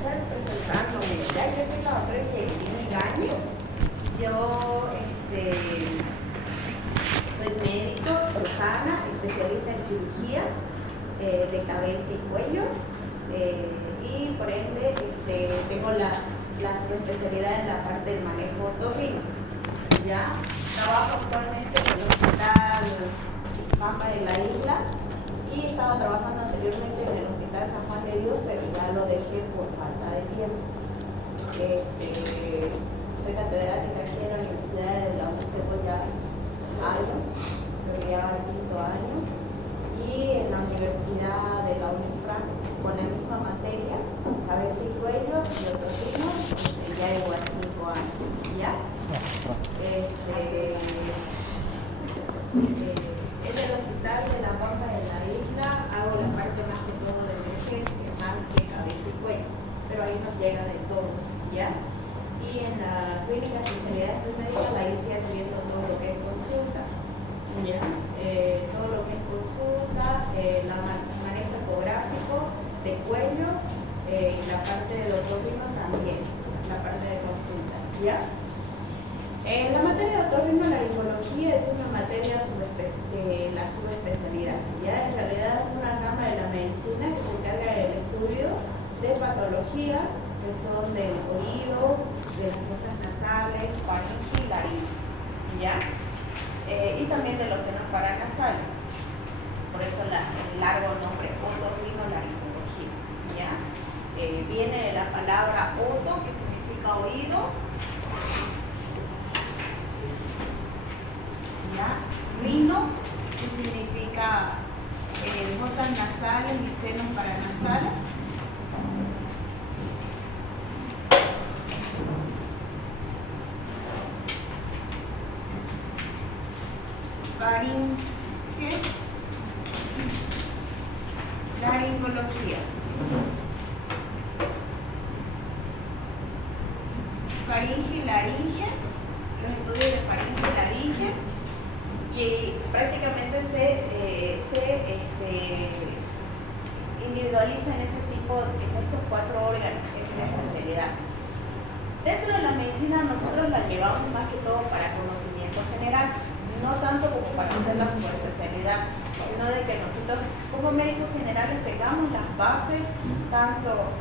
comenzar presentándome. Ya yo soy la doctora Yerini Ibáñez. Yo soy médico, cirujana, especialista en cirugía de cabeza y cuello. Y por ende tengo la subespecialidad en la parte del manejo otorrino. Ya trabajo actualmente en el hospital Pampa de la Isla y estaba trabajando anteriormente en el hospital San Juan de Dios, pero ya lo dejé por falta de tiempo. Soy catedrática aquí en la Universidad de la UCEBO ya años, pero ya el quinto año, y en la Universidad de la UNIFRAN con la misma materia, cabeza y cuello y otorrino, ya igual 5 años. ¿Ya? En el hospital de la Pampa de la Isla hago la parte más que todo de emergencia, más que cabeza y cuello, pero ahí nos llega de todo, ¿ya? Y en la clínica de especialidades de médica la hice atendiendo todo lo que es consulta, ¿ya? Todo lo que es consulta, manejo ecográfico de cuello, la parte del otorrino también, la parte de consulta, ¿ya? La materia de otorrinolaringología es una materia de la subespecialidad. Ya en realidad es una rama de la medicina que se encarga del estudio de patologías que son del oído, de las fosas nasales, faringe y laringe, ¿ya? Y también de los senos paranasales. Por eso el largo nombre otorrinolaringología, ¿ya? Viene de la palabra oto, que significa oído, ¿ya? Rino, que significa fosas nasales y senos paranasales. Faringe, laringología. Faringe y laringe, los estudios de faringe y laringe, y prácticamente se individualiza en estos 4 órganos, esta especialidad. Dentro de la medicina nosotros la llevamos más que todo para conocimiento general, no tanto como para hacer la subespecialidad, sino de que nosotros como médicos generales tengamos las bases tanto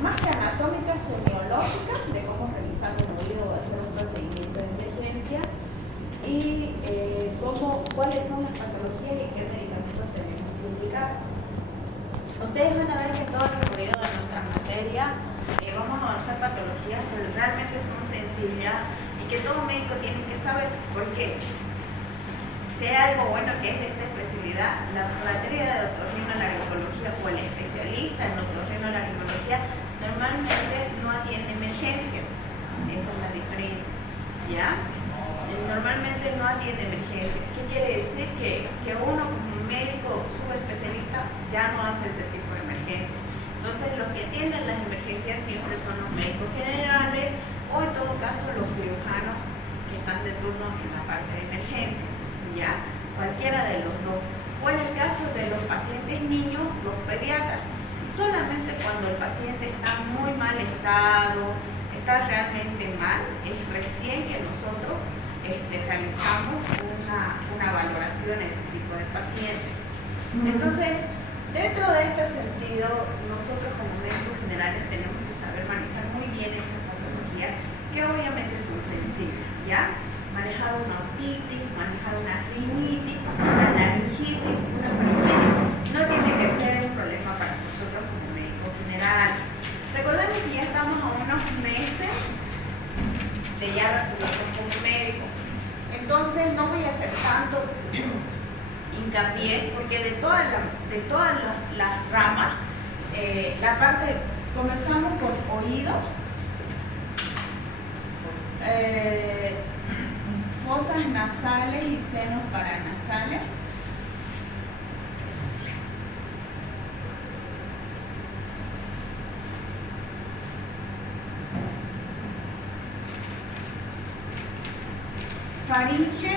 más que anatómicas, semiológicas, de cómo revisar un oído o hacer un procedimiento de emergencia, y cuáles son las patologías y qué medicamentos tenemos que indicar. Ustedes van a ver que todo el recorrido de nuestra materia vamos a avanzar patologías que realmente son sencillas y que todo médico tiene que saber. ¿Por qué? Si hay algo bueno que es de esta especialidad, la materia de otorrinolaringología o el especialista en otorrinolaringología normalmente no atiende emergencias. Esa es la diferencia, ¿ya? Normalmente no atiende emergencias. ¿Qué quiere decir? Que uno como médico subespecialista ya no hace ese tipo de emergencias. Entonces los que atienden las emergencias siempre son los médicos generales o en todo caso los cirujanos que están de turno en la parte de emergencia, ¿ya? Cualquiera de los dos. O en el caso de los pacientes niños, los pediatras. Solamente cuando el paciente está muy mal estado, está realmente mal, es recién que nosotros realizamos una valoración a ese tipo de pacientes. Entonces, dentro de este sentido, nosotros como médicos generales tenemos que saber manejar muy bien estas patologías, que obviamente son sencillas, ¿ya? Manejar una otitis, manejar una rinitis, una laringitis, una faringitis, no tiene que ser un problema para nosotros como médicos generales. Recordemos que ya estamos a unos meses de ya recibirnos como médicos. Entonces no voy a hacer tanto hincapié, porque de todas las ramas, comenzamos con oído, fosas nasales y senos paranasales. Faringe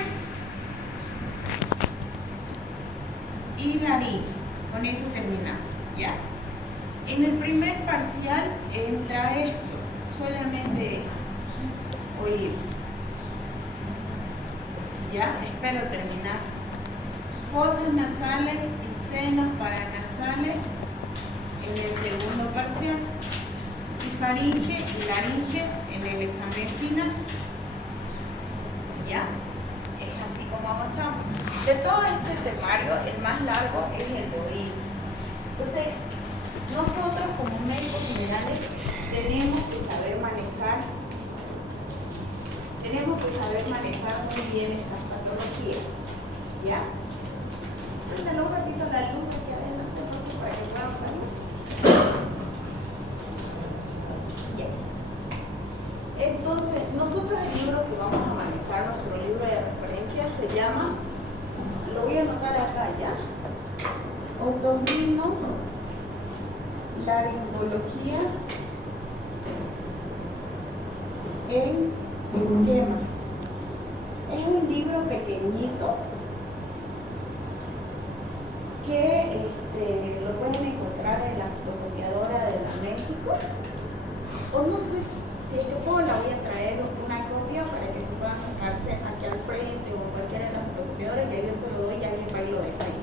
y laringe, con eso terminamos, ¿ya? En el primer parcial entra esto, solamente oír. Ya, espero terminar. Fosas nasales y senos paranasales en el segundo parcial. Y faringe y laringe en el examen final. ¿Ya? Es así como avanzamos. De todo este temario, el más largo es el de oído. Entonces, nosotros como médicos generales tenemos que saber manejar muy bien estas patologías. ¿Ya? Ándale un ratito la luz aquí adelante para que puedan ver. Entonces, nosotros el libro que vamos a manejar, nuestro libro de referencia, se llama, lo voy a anotar acá ya, Otorrino Laringología en esquemas. Es un libro pequeñito que lo pueden encontrar en la fotocopiadora de la México, o no sé si es que puedo, la voy a traer una copia para que se puedan sacarse aquí al frente o cualquiera de las fotocopiadoras, que yo se lo doy y alguien va y lo deja ahí.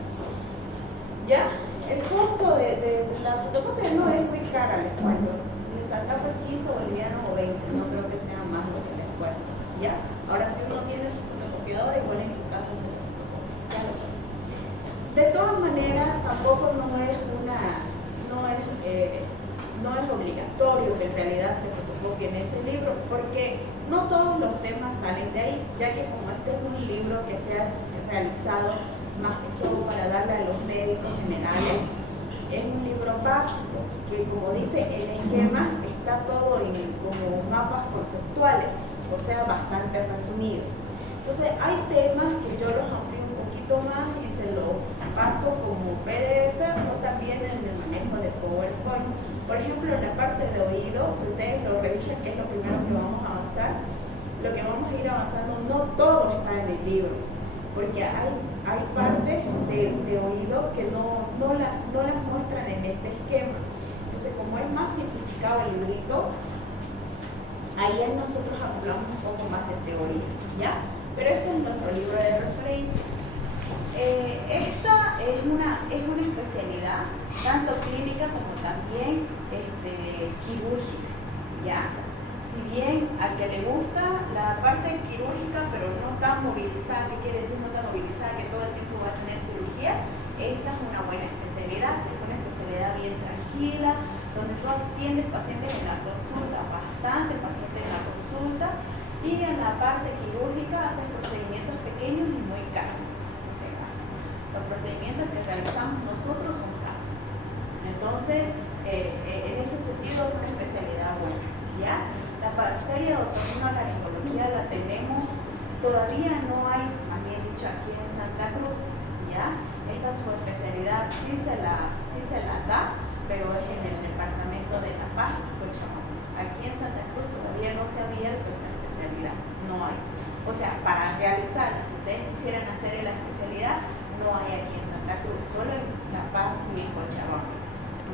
¿Ya? El costo de la fotocopia no es muy cara, les cuento. Le sacamos 15 bolivianos o 20, no creo que sea más lo que les cuesta. ¿Ya? Ahora, si uno tiene su fotocopiadora, igual en su casa se lo fotocopia. De todas maneras, tampoco no es obligatorio que en realidad se fotocopie en ese libro, porque no todos los temas salen de ahí, ya que como este es un libro que se ha realizado más que todo para darle a los médicos generales, es un libro básico, que como dice el esquema, está todo en como mapas conceptuales, o sea, bastante resumido. Entonces, hay temas que yo los amplío un poquito más y se los paso como PDF o también en el manejo de PowerPoint. Por ejemplo, en la parte de oído, si ustedes lo revisan, que es lo primero que vamos a avanzar, lo que vamos a ir avanzando, no todo está en el libro, porque hay partes de oído que no las muestran en este esquema. Entonces, como es más simplificado el librito, ahí nosotros hablamos un poco más de teoría, ¿ya? Pero ese es nuestro libro de referencia. Esta es una especialidad tanto clínica como también quirúrgica, ¿ya? Si bien al que le gusta la parte quirúrgica pero no tan movilizada, ¿qué quiere decir no tan movilizada? Que todo el tiempo va a tener cirugía, esta es una buena especialidad, es una especialidad bien tranquila, donde tú atiendes pacientes en la consulta, bastante pacientes en la consulta, y en la parte quirúrgica hacen procedimientos pequeños y muy caros. Los procedimientos que realizamos nosotros son caros. Entonces, en ese sentido es una especialidad buena, ¿ya? La parasferia de otorrinolaringología la tenemos, todavía no hay, más bien dicho, aquí en Santa Cruz, ¿ya? Esta subespecialidad sí se la da, pero es en el departamento de La Paz y Cochabamba. Aquí en Santa Cruz todavía no se ha abierto esa especialidad, no hay. O sea, para realizarla, si ustedes quisieran hacer la especialidad, no hay aquí en Santa Cruz, solo en La Paz y en Cochabamba,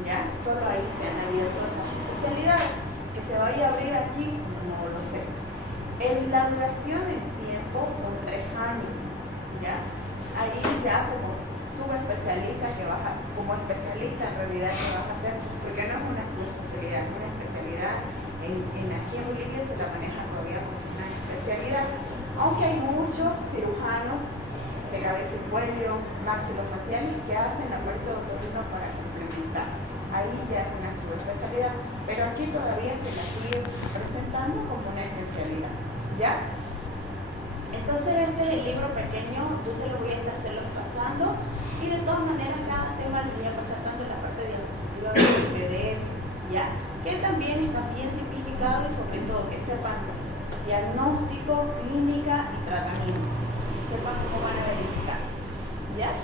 ¿ya? Solo ahí se han abierto las especialidades. Que se vaya a abrir aquí, no lo sé. En la duración en tiempo son 3 años, ¿ya? Ahí ya como subespecialista como especialista en realidad que vas a hacer, porque no es una subespecialidad, es una especialidad, aquí en Bolivia se la maneja todavía como una especialidad, aunque hay muchos cirujanos de cabeza y cuello, maxilofaciales que hacen la parte de otorrino para complementar. Ahí ya es una subespecialidad, pero aquí todavía se la sigue presentando como una especialidad, ¿ya? Entonces este es el libro pequeño, yo se lo voy a estar pasando, y de todas maneras cada tema le voy a pasar tanto en la parte diapositiva del PDF, ¿ya? Que también está bien simplificado y sobre todo que sepan diagnóstico, clínica y tratamiento. Sepan cómo van a verificar, ¿ya?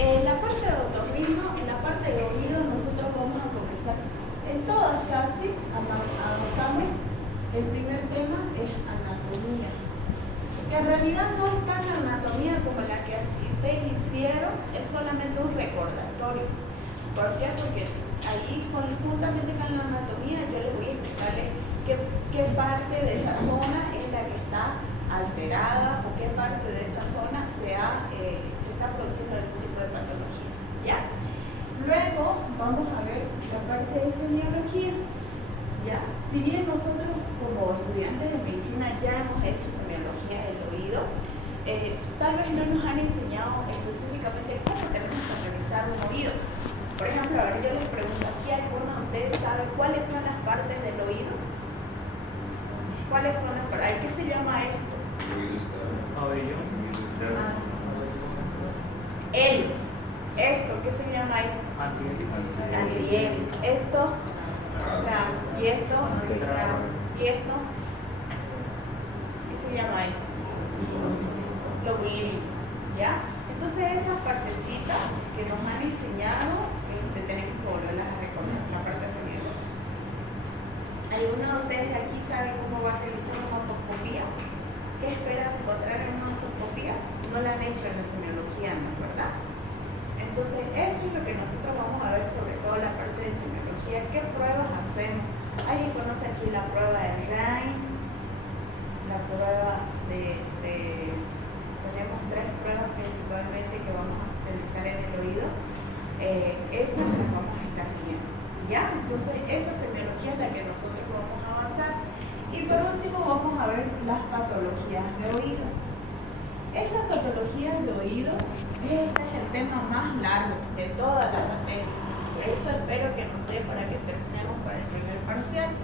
En la parte de otorrino, en la parte de oído, nosotros vamos a comenzar en todas casi, avanzamos. El primer tema es anatomía, que en realidad no es tan anatomía como la que ustedes hicieron, es solamente un recordatorio. ¿Por qué? Porque ahí conjuntamente con la anatomía yo les voy a explicarles qué parte de esa zona es la que está alterada o qué parte de esa zona se está produciendo algún tipo de patología, ¿ya? Luego vamos a ver la parte de semiología, ¿ya? Si bien nosotros como estudiantes de medicina ya hemos hecho semiología del oído, tal vez no nos han enseñado específicamente cómo tenemos que revisar un oído. Por ejemplo, ahora yo les pregunto aquí, ¿alguno de ustedes sabe cuáles son las partes del oído? ¿Cuáles son las partes? ¿Qué se llama esto? Helix. Esto, ¿qué se llama esto? Antihelix. Esto, y esto, y esto, ¿qué se llama esto? Lobulino, ¿ya? Entonces esas partecitas que nos han enseñado, tenemos que volverlas a recordar, la parte semiológica. ¿Alguno de ustedes aquí sabe cómo va a realizar una otoscopía? ¿Qué espera encontrar en una otoscopía? No la han hecho en la semiología, ¿no? ¿Verdad? Entonces eso es lo que nosotros vamos a ver, sobre todo la parte de semiología. ¿Qué pruebas hacemos? ¿Alguien conoce aquí la prueba de Rain? La prueba tenemos 3 pruebas principalmente que vamos a realizar en el oído. Esas las vamos a estar viendo, ¿ya? Entonces esa semiología es la que nosotros vamos a avanzar. Y por último vamos a ver las patologías de oído. Estas patologías de oído, este es el tema más largo de toda la materia. Por eso espero que nos dé para que terminemos para el primer parcial.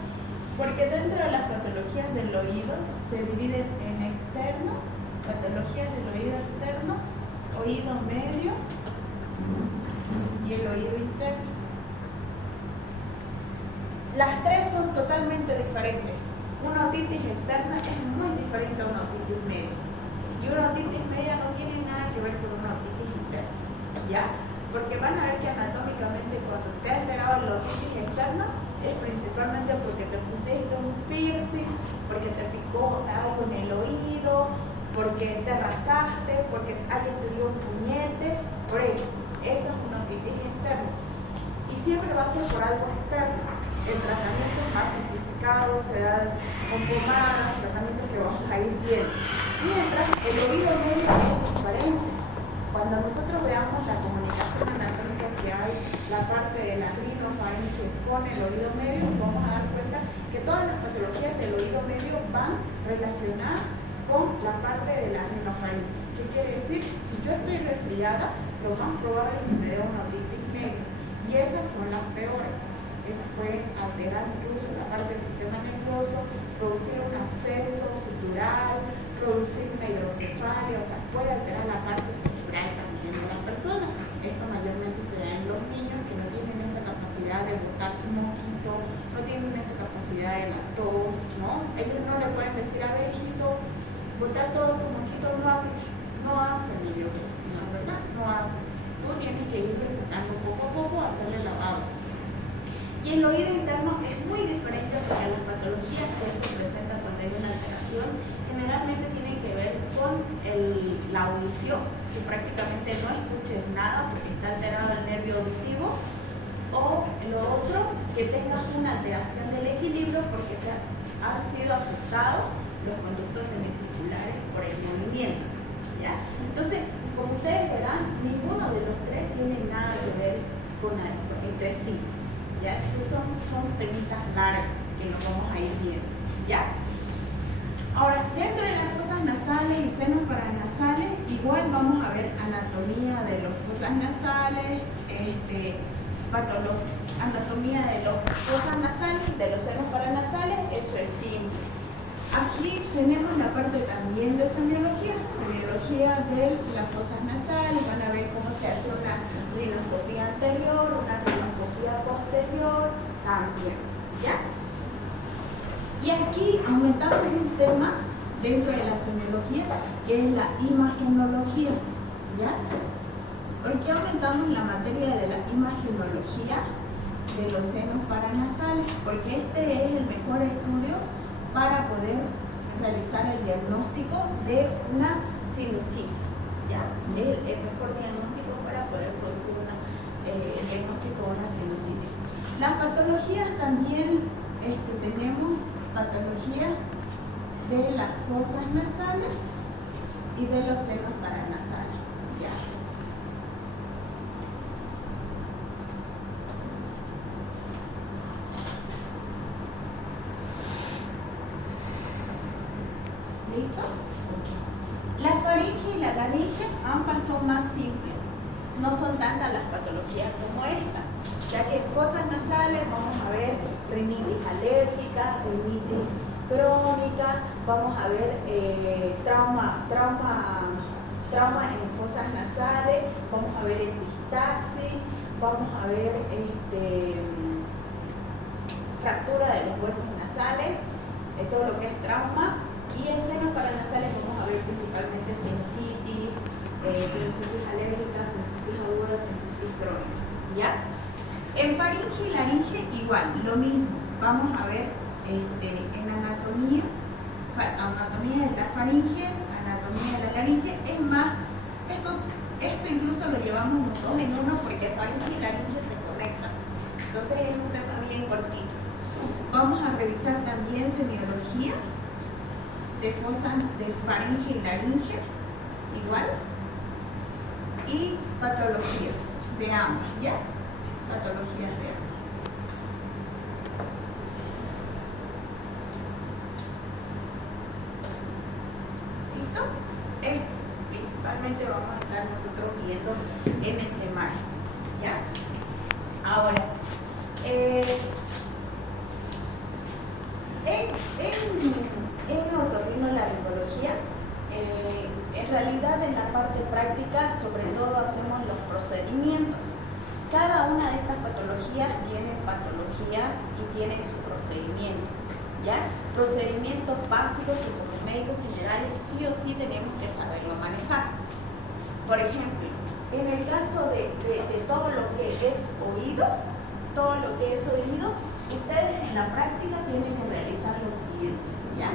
Porque dentro de las patologías del oído se dividen en externo, patologías del oído externo, oído medio y el oído interno. Las 3 son totalmente diferentes. Una otitis externa es muy diferente a una otitis media. Y una otitis media no tiene nada que ver con una otitis interna, ¿ya? Porque van a ver que anatómicamente cuando te has alterado la otitis externa es principalmente porque te pusiste un piercing, porque te picó algo en el oído, porque te rascaste, porque alguien te dio un puñete, por eso. Esa es una otitis externa. Y siempre va a ser por algo externo. El tratamiento es más simplificado, se da con pomadas, tratamientos que vamos a ir viendo. Mientras el oído medio es diferente. Cuando nosotros veamos la comunicación anatómica que hay, la parte de la rinofaringe con el oído medio, vamos a dar cuenta que todas las patologías del oído medio van relacionadas con la parte de la rinofaringe. ¿Qué quiere decir? Si yo estoy resfriada, lo más probable es que me dé una otitis media. Y esas son las peores. Esas pueden alterar incluso la parte del sistema nervioso, producir un absceso sutural, producir una hidrocefalia, o sea, puede alterar la parte sutural también de la persona. Esto mayormente se da en los niños que no tienen esa capacidad de botar su mosquito, no tienen esa capacidad de la tos, ¿no? Ellos no le pueden decir a ver, hijito, botar todo tu mosquito no hace niño tos, ¿no? ¿Verdad? No hace. Tú tienes que irle sacando poco a poco, hacerle lavado. Y el oído interno es muy diferente porque las patologías que esto presenta cuando hay una alteración generalmente tienen que ver con la audición, que prácticamente no escuches nada porque está alterado el nervio auditivo, o lo otro, que tengas una alteración del equilibrio porque han sido afectados los conductos semicirculares por el movimiento, ¿ya? Entonces, como ustedes verán, ninguno de los 3 tiene nada que ver con entre sí. ¿Ya? Esos son temitas largas que nos vamos a ir viendo, ¿ya? Ahora, dentro de las fosas nasales y senos paranasales, igual vamos a ver anatomía de las fosas nasales, anatomía de las fosas nasales, de los senos paranasales, eso es simple. Aquí tenemos la parte también de semiología de las fosas nasales, van a ver cómo se hace una rinoscopía anterior, una rinoscopía posterior, también, ¿ya? Y aquí aumentamos un tema dentro de la semiología, que es la imagenología, ¿ya? ¿Por qué aumentamos la materia de la imagenología de los senos paranasales? Porque este es el mejor estudio para poder realizar el diagnóstico de una sinusitis, ¿ya? El mejor diagnóstico para poder producir el diagnóstico de una sinusitis. Las patologías también tenemos patologías de las fosas nasales y de los senos paranasales. ¿Ya? ¿Listo? La faringe y la laringe ambas son más simples. No son tantas las patologías como esta, ya que en fosas nasales vamos a ver rinitis alérgica, rinitis crónica, vamos a ver trauma en fosas nasales, vamos a ver epistaxis, vamos a ver fractura de los huesos nasales, todo lo que es trauma, y en senos paranasales vamos a ver principalmente sinusitis, sinusitis alérgica, sinusitis aguda, sinusitis crónica, ¿ya? En faringe y laringe igual, lo mismo. Vamos a ver en anatomía de la faringe, anatomía de la laringe. Es más, esto incluso lo llevamos los dos en uno porque faringe y laringe se conectan. Entonces es un tema bien cortito. Vamos a revisar también semiología de faringe y laringe, igual. Y patologías de ambas, ¿ya? Patologías de ambas. ¿Listo? Principalmente vamos a estar nosotros viendo en el temario, ¿ya? Ahora, en otorrinolaringología, en realidad en la parte práctica sobre todo hacemos los procedimientos. Cada una de estas patologías tiene patologías y tiene su procedimiento, ¿ya? Procedimientos básicos que como médicos generales sí o sí tenemos que saberlo manejar. Por ejemplo, en el caso de todo lo que es oído, ustedes en la práctica tienen que realizar lo siguiente, ¿ya?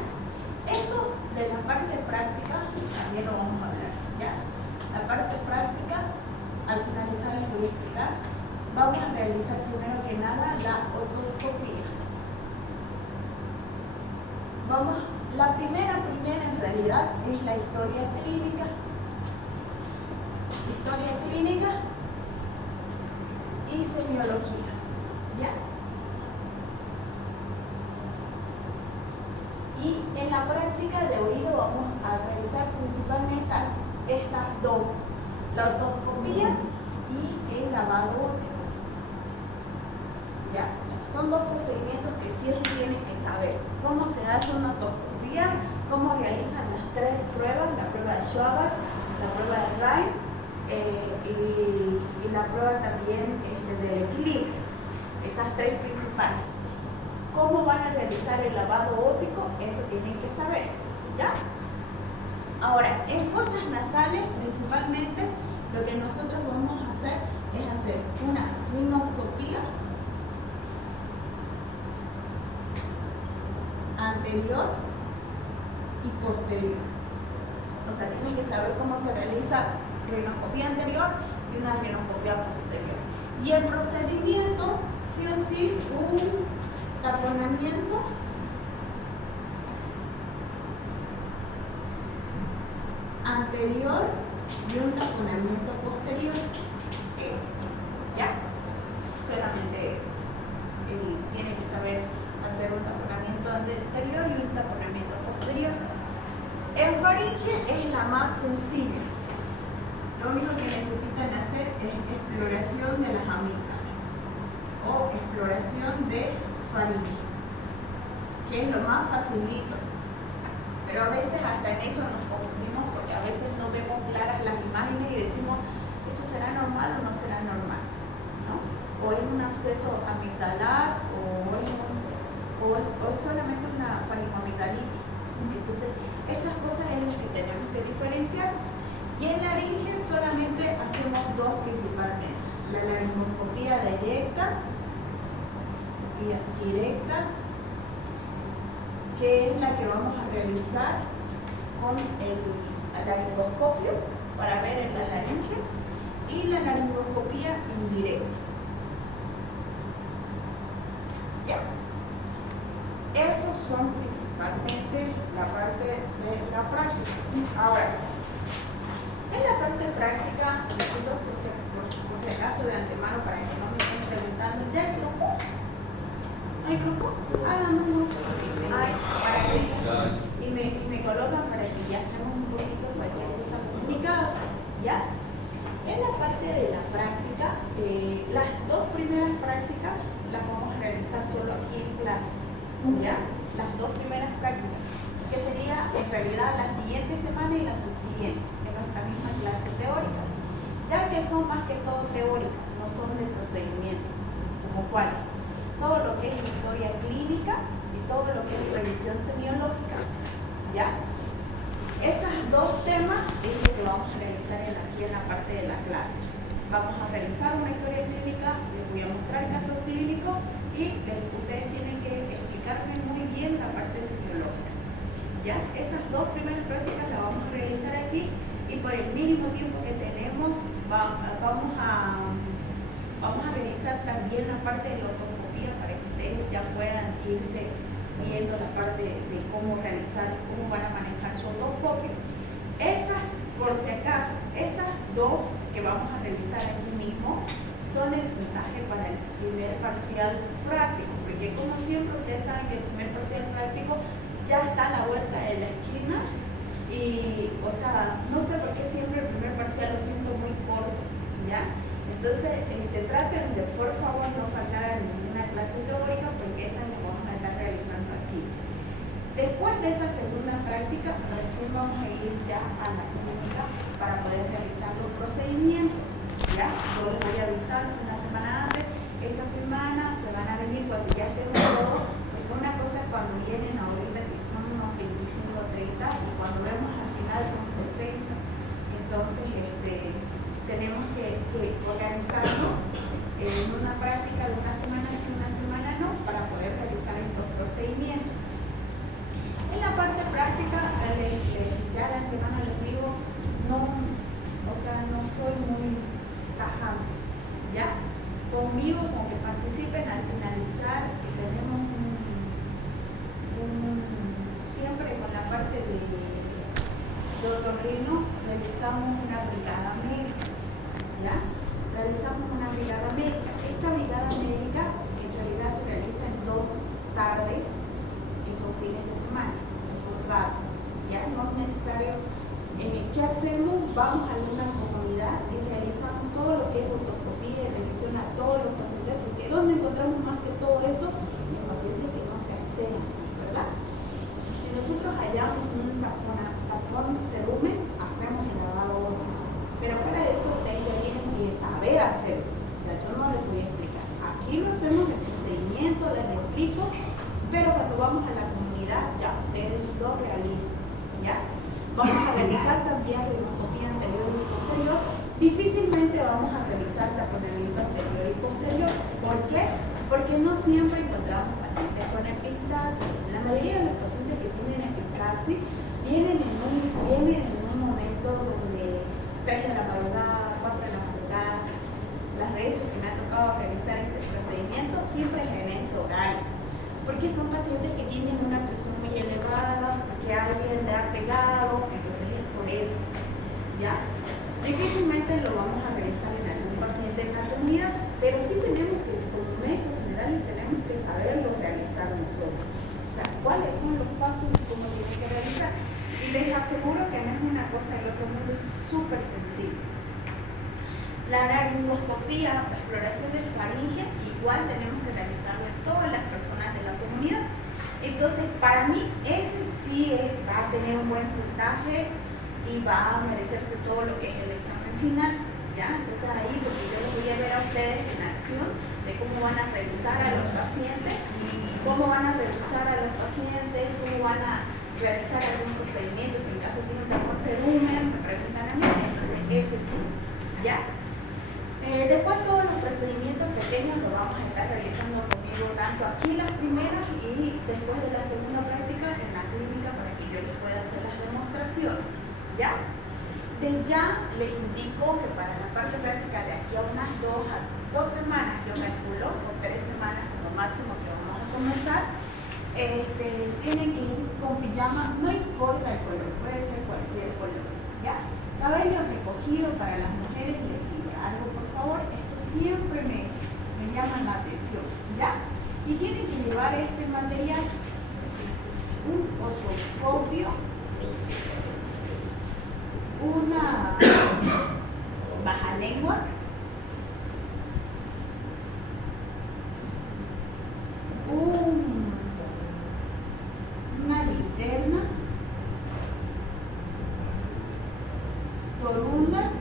Esto de la parte práctica también lo vamos a ver, ¿ya? La parte práctica, al finalizar les voy a explicar. Vamos a realizar primero que nada la otoscopía. La primera en realidad es la historia clínica. Historia clínica y semiología, ¿ya? Y en la práctica de oído vamos a realizar principalmente estas dos, la otoscopía y el lavado óptico. ¿Ya? O sea, son dos procedimientos que sí o sí tienen que saber. Cómo se hace una otoscopía, cómo realizan las tres pruebas, la prueba de Schwabach, la prueba de Ryan y la prueba también del equilibrio. Esas tres principales. ¿Cómo van a realizar el lavado óptico? Eso tienen que saber, ¿ya? Ahora, en fosas nasales, principalmente, lo que nosotros vamos a hacer es hacer una rinoscopía anterior y posterior. O sea, tienen que saber cómo se realiza rinoscopía anterior y una rinoscopía posterior. Y el procedimiento, sí o sí, un taponamiento anterior y un taponamiento posterior. Eso, ¿ya? Solamente eso. Tiene que saber hacer un taponamiento anterior y un taponamiento posterior. En faringe es la más sencilla. Lo único que necesitan hacer es exploración de las amígdalas o exploración de faringe, que es lo más facilito. Pero a veces hasta en eso nos confundimos porque a veces no vemos claras las imágenes y decimos, ¿esto será normal o no será normal? ¿No? O es un absceso amigdalar o es solamente una faringoamigdalitis. Entonces, esas cosas es las que tenemos que diferenciar. Y en laringe solamente hacemos dos principalmente. La laringoscopía directa, que es la que vamos a realizar con el laringoscopio para ver en la laringe, y la laringoscopía indirecta. Ya. Esos son principalmente la parte de la práctica. Ahora, en la parte práctica, nosotros, por si acaso de antemano, para que no me estén preguntando, ¿ya hay grupo? ¿Hay grupo? Ah, no. Ay, para que, y me colocan para que ya estemos un poquito cualquier cosa comunicada. ¿Ya? En la parte de la práctica, las dos primeras prácticas las vamos a realizar solo aquí en clase. ¿Ya? Las dos primeras prácticas, que sería en realidad la siguiente semana y la subsiguiente, en nuestra misma clase teórica, ya que son más que todo teóricas, no son de procedimiento, como cual todo lo que es historia clínica y todo lo que es revisión semiológica. ¿Ya? Esos dos temas es lo que vamos a realizar aquí en la parte de la clase. Vamos a realizar una historia clínica, les voy a mostrar casos clínicos y ustedes tienen que explicarme muy bien la parte semiológica. ¿Ya? Esas dos primeras prácticas las vamos a realizar aquí y por el mínimo tiempo que tenemos vamos a realizar también la parte de la otoscopía para que ustedes ya puedan irse viendo la parte de cómo realizar, cómo van a manejar su otoscopio. Esas, por si acaso, esas dos que vamos a realizar aquí mismo son el puntaje para el primer parcial práctico, porque como siempre ustedes saben que el primer parcial práctico ya está a la vuelta de la esquina y, o sea, no sé por qué siempre el primer parcial lo siento muy corto, ¿ya? Entonces, traten de por favor no faltar a ninguna clase teórica porque esa la vamos a estar realizando aquí. Después de esa segunda práctica, recién vamos a ir ya a la clínica para poder realizar los procedimientos. ¿Ya? Yo les voy a avisar una semana antes. Esta semana se van a venir cuando ya estemos todo. Porque una cosa es cuando vienen ahorita que son unos 25 o 30 y cuando vemos al final son 60. Entonces, tenemos que organizarnos en una práctica de una semana sí, una semana no, para poder realizar estos procedimientos. En la parte práctica, ya de antemano les digo, no soy muy tajante, ¿ya? Conmigo, con que participen al finalizar, tenemos siempre con la parte de otorrino, realizamos una brigada médica, ¿ya? Realizamos una brigada médica. Esta brigada médica en realidad se realiza en 2 tardes, que son fines de semana, por rato, ¿ya? No es necesario. ¿Qué hacemos? Vamos a una comunidad y realizamos todo lo que es otoscopía y revisión a todos los pacientes, porque ¿dónde encontramos más que todo esto? En pacientes que no se asean, ¿verdad? Si nosotros hallamos un tapón cerumen, hacemos el lavado óseo. Pero para eso ustedes ya tienen que saber hacerlo. Ya yo no les voy a explicar. Aquí lo hacemos el procedimiento, les explico, pero cuando vamos a la comunidad ya ustedes lo realizan, ¿ya? Vamos a realizar también radiografía anterior y posterior. Difícilmente vamos a realizar taponamiento anterior y posterior. ¿Por qué? Porque no siempre encontramos pacientes con epistaxis. La mayoría de los pacientes que tienen epistaxis vienen en un momento donde 3 de la madrugada, 4 de la madrugada. Las veces que me ha tocado realizar este procedimiento siempre es en ese horario. Porque son pacientes que tienen una presión muy elevada, que alguien le ha pegado, entonces es por eso, ¿ya? Difícilmente lo vamos a realizar en algún paciente en la comunidad, pero sí tenemos que, como médicos generales, tenemos que saberlo realizar nosotros. O sea, cuáles son los pasos y cómo tiene que realizar. Y les aseguro que no es una cosa del otro mundo, es súper sencillo. La laringoscopía, la exploración de faringe, igual tenemos que realizarlo en todas las personas de la comunidad. Entonces, para mí, ese sí va a tener un buen puntaje y va a merecerse todo lo que es el examen final, ¿ya? Entonces ahí, porque yo les voy a ver a ustedes en acción de cómo van a revisar a los pacientes, cómo van a revisar a los pacientes, cómo van a realizar algún procedimiento, si en caso tienen un cerumen, me preguntan a mí, entonces ese sí, ¿ya? Después todos los procedimientos pequeños los vamos a estar realizando conmigo tanto aquí las primeras y después de la segunda práctica en la clínica para que yo les pueda hacer las demostraciones, ¿ya? Ya les indico que para la parte práctica de aquí a unas 2 semanas, yo calculo, o 3 semanas, lo máximo que vamos a comenzar, tienen que ir con pijama, no importa el color, puede ser cualquier color, ¿ya? Cabello recogido para las mujeres, les pido algo, por favor, esto siempre me llama la atención, ¿ya? Y tienen que llevar este material, un otoscopio, una bajalenguas, una linterna, columnas,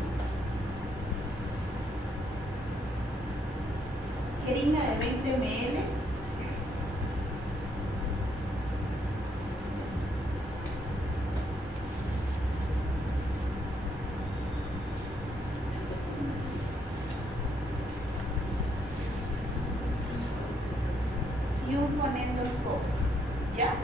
jeringa de 20 ml, y un fonendoscopio, ¿ya?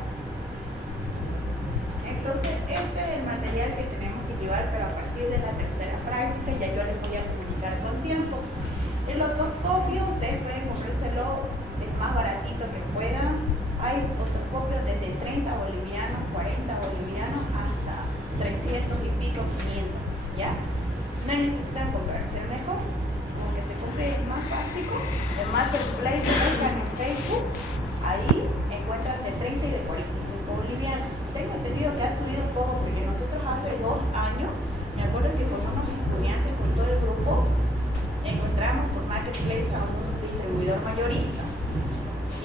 Entonces, este es el material que tenemos que llevar, pero a partir de la tercera práctica ya yo les voy a comunicar con tiempo. El otoscopio, ustedes pueden comprárselo el más baratito que puedan. Hay otoscopios desde 30 bolivianos, 40 bolivianos hasta 300 y pico, 500, ¿ya? No necesitan comprarse el mejor, aunque se compre el más básico, el Marketplace, buscan en Facebook, ahí encuentran de 30 y de 45 bolivianos. Tengo entendido que ha subido un poco porque nosotros hace 2 años, me acuerdo que con unos estudiantes, con todo el grupo, encontramos por Marketplace a un distribuidor mayorista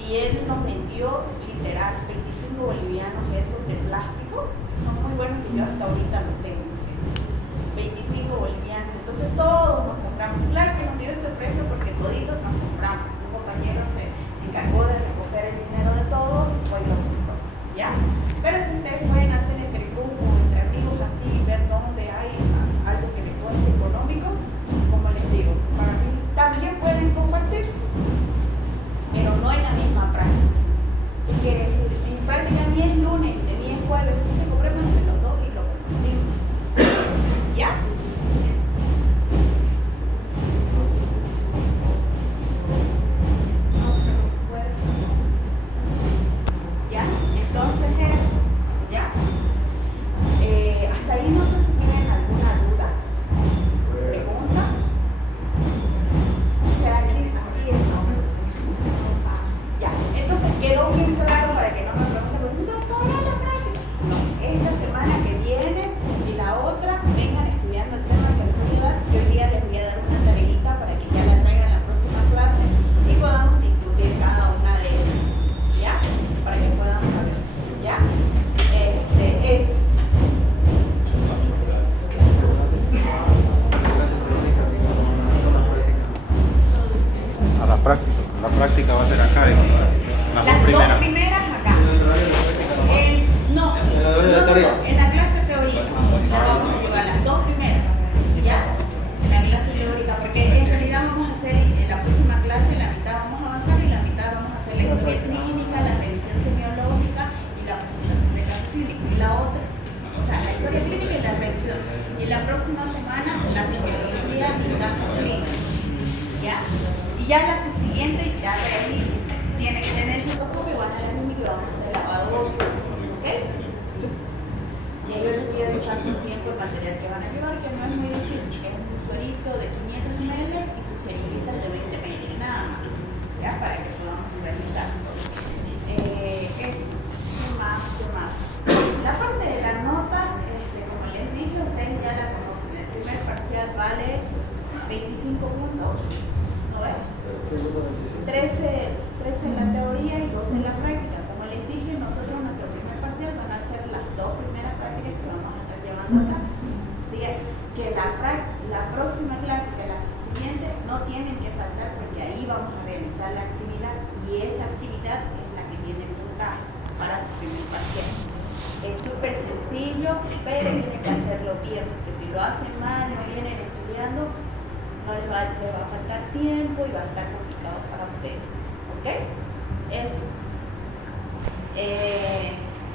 y él nos vendió literal 25 bolivianos esos de plástico, que son muy buenos, que yo hasta ahorita los tengo, 25 bolivianos. Entonces todos nos compramos. Claro que nos dio ese precio porque toditos nos compramos. Un compañero se encargó de recoger el dinero de todos y fue y lo compró, ¿ya? Pero si ustedes pueden hacer entre grupo, entre amigos así, ver dónde hay algo que les cueste económico, como les digo, para mí también pueden compartir, pero no en la misma práctica. ¿Qué quiere decir? En mi práctica a mí es lunes y de mí es jueves, entonces compremos entre los dos y lo compartimos. ¿Ya? ¿Ya? Entonces eso, ¿ya? Hasta ahí no sé si tienen alguna duda, pregunta. O sea, aquí es no. Ya, entonces quedó bien claro para que no me pregunten, doctora, la práctica. No, esta semana que viene y la otra vengan estudiando el tema que les voy a dar. Yo hoy día les voy a dar una tareita para que ya la traigan a la próxima clase y podamos discutir cada una de ellas, ¿ya? Para que puedan saber, ¿ya? Eso. A la práctica va a ser acá, las dos primeras. Las dos primeras acá. No, en la clase teórica la vamos a llevar las dos primeras, ¿ya? En la clase teórica, porque en realidad vamos a hacer en la próxima clase, la mitad vamos a avanzar y la mitad vamos a hacer la historia clínica, la revisión semiológica y la presentación de caso clínico. Y la otra, o sea, la historia clínica y la revisión. Y la próxima semana la semiología y caso clínico, ¿ya? Y ya la subsiguiente, ya de ahí tiene que tener su otoscopio, van a la clínica y vamos a hacer lavado, ¿ok? Y ahí yo les voy a avisar con tiempo el material que van a llevar, que no es muy difícil, que es un suerito de 500 ml y sus jeringuitas de 20 ml, nada más, ¿ya? Para que podamos realizar eso. ¿Qué más? La parte de la nota, como les dije, ustedes ya la conocen. El primer parcial vale 25 puntos, ¿no ven? 13 en la teoría y 12 en la práctica. Como les dije, nosotros nuestro primer parcial van a ser las dos primeras prácticas que vamos a estar llevando acá. Así que la próxima clase, que la subsiguiente, no tienen que faltar porque ahí vamos a realizar la actividad y esa actividad es la que tiene puntaje para su primer parcial. Es súper sencillo, pero tienen que hacerlo bien, porque si lo hacen mal, no vienen estudiando, no les va a faltar tiempo y va a estar complicado para ustedes. ¿Ok? Eso.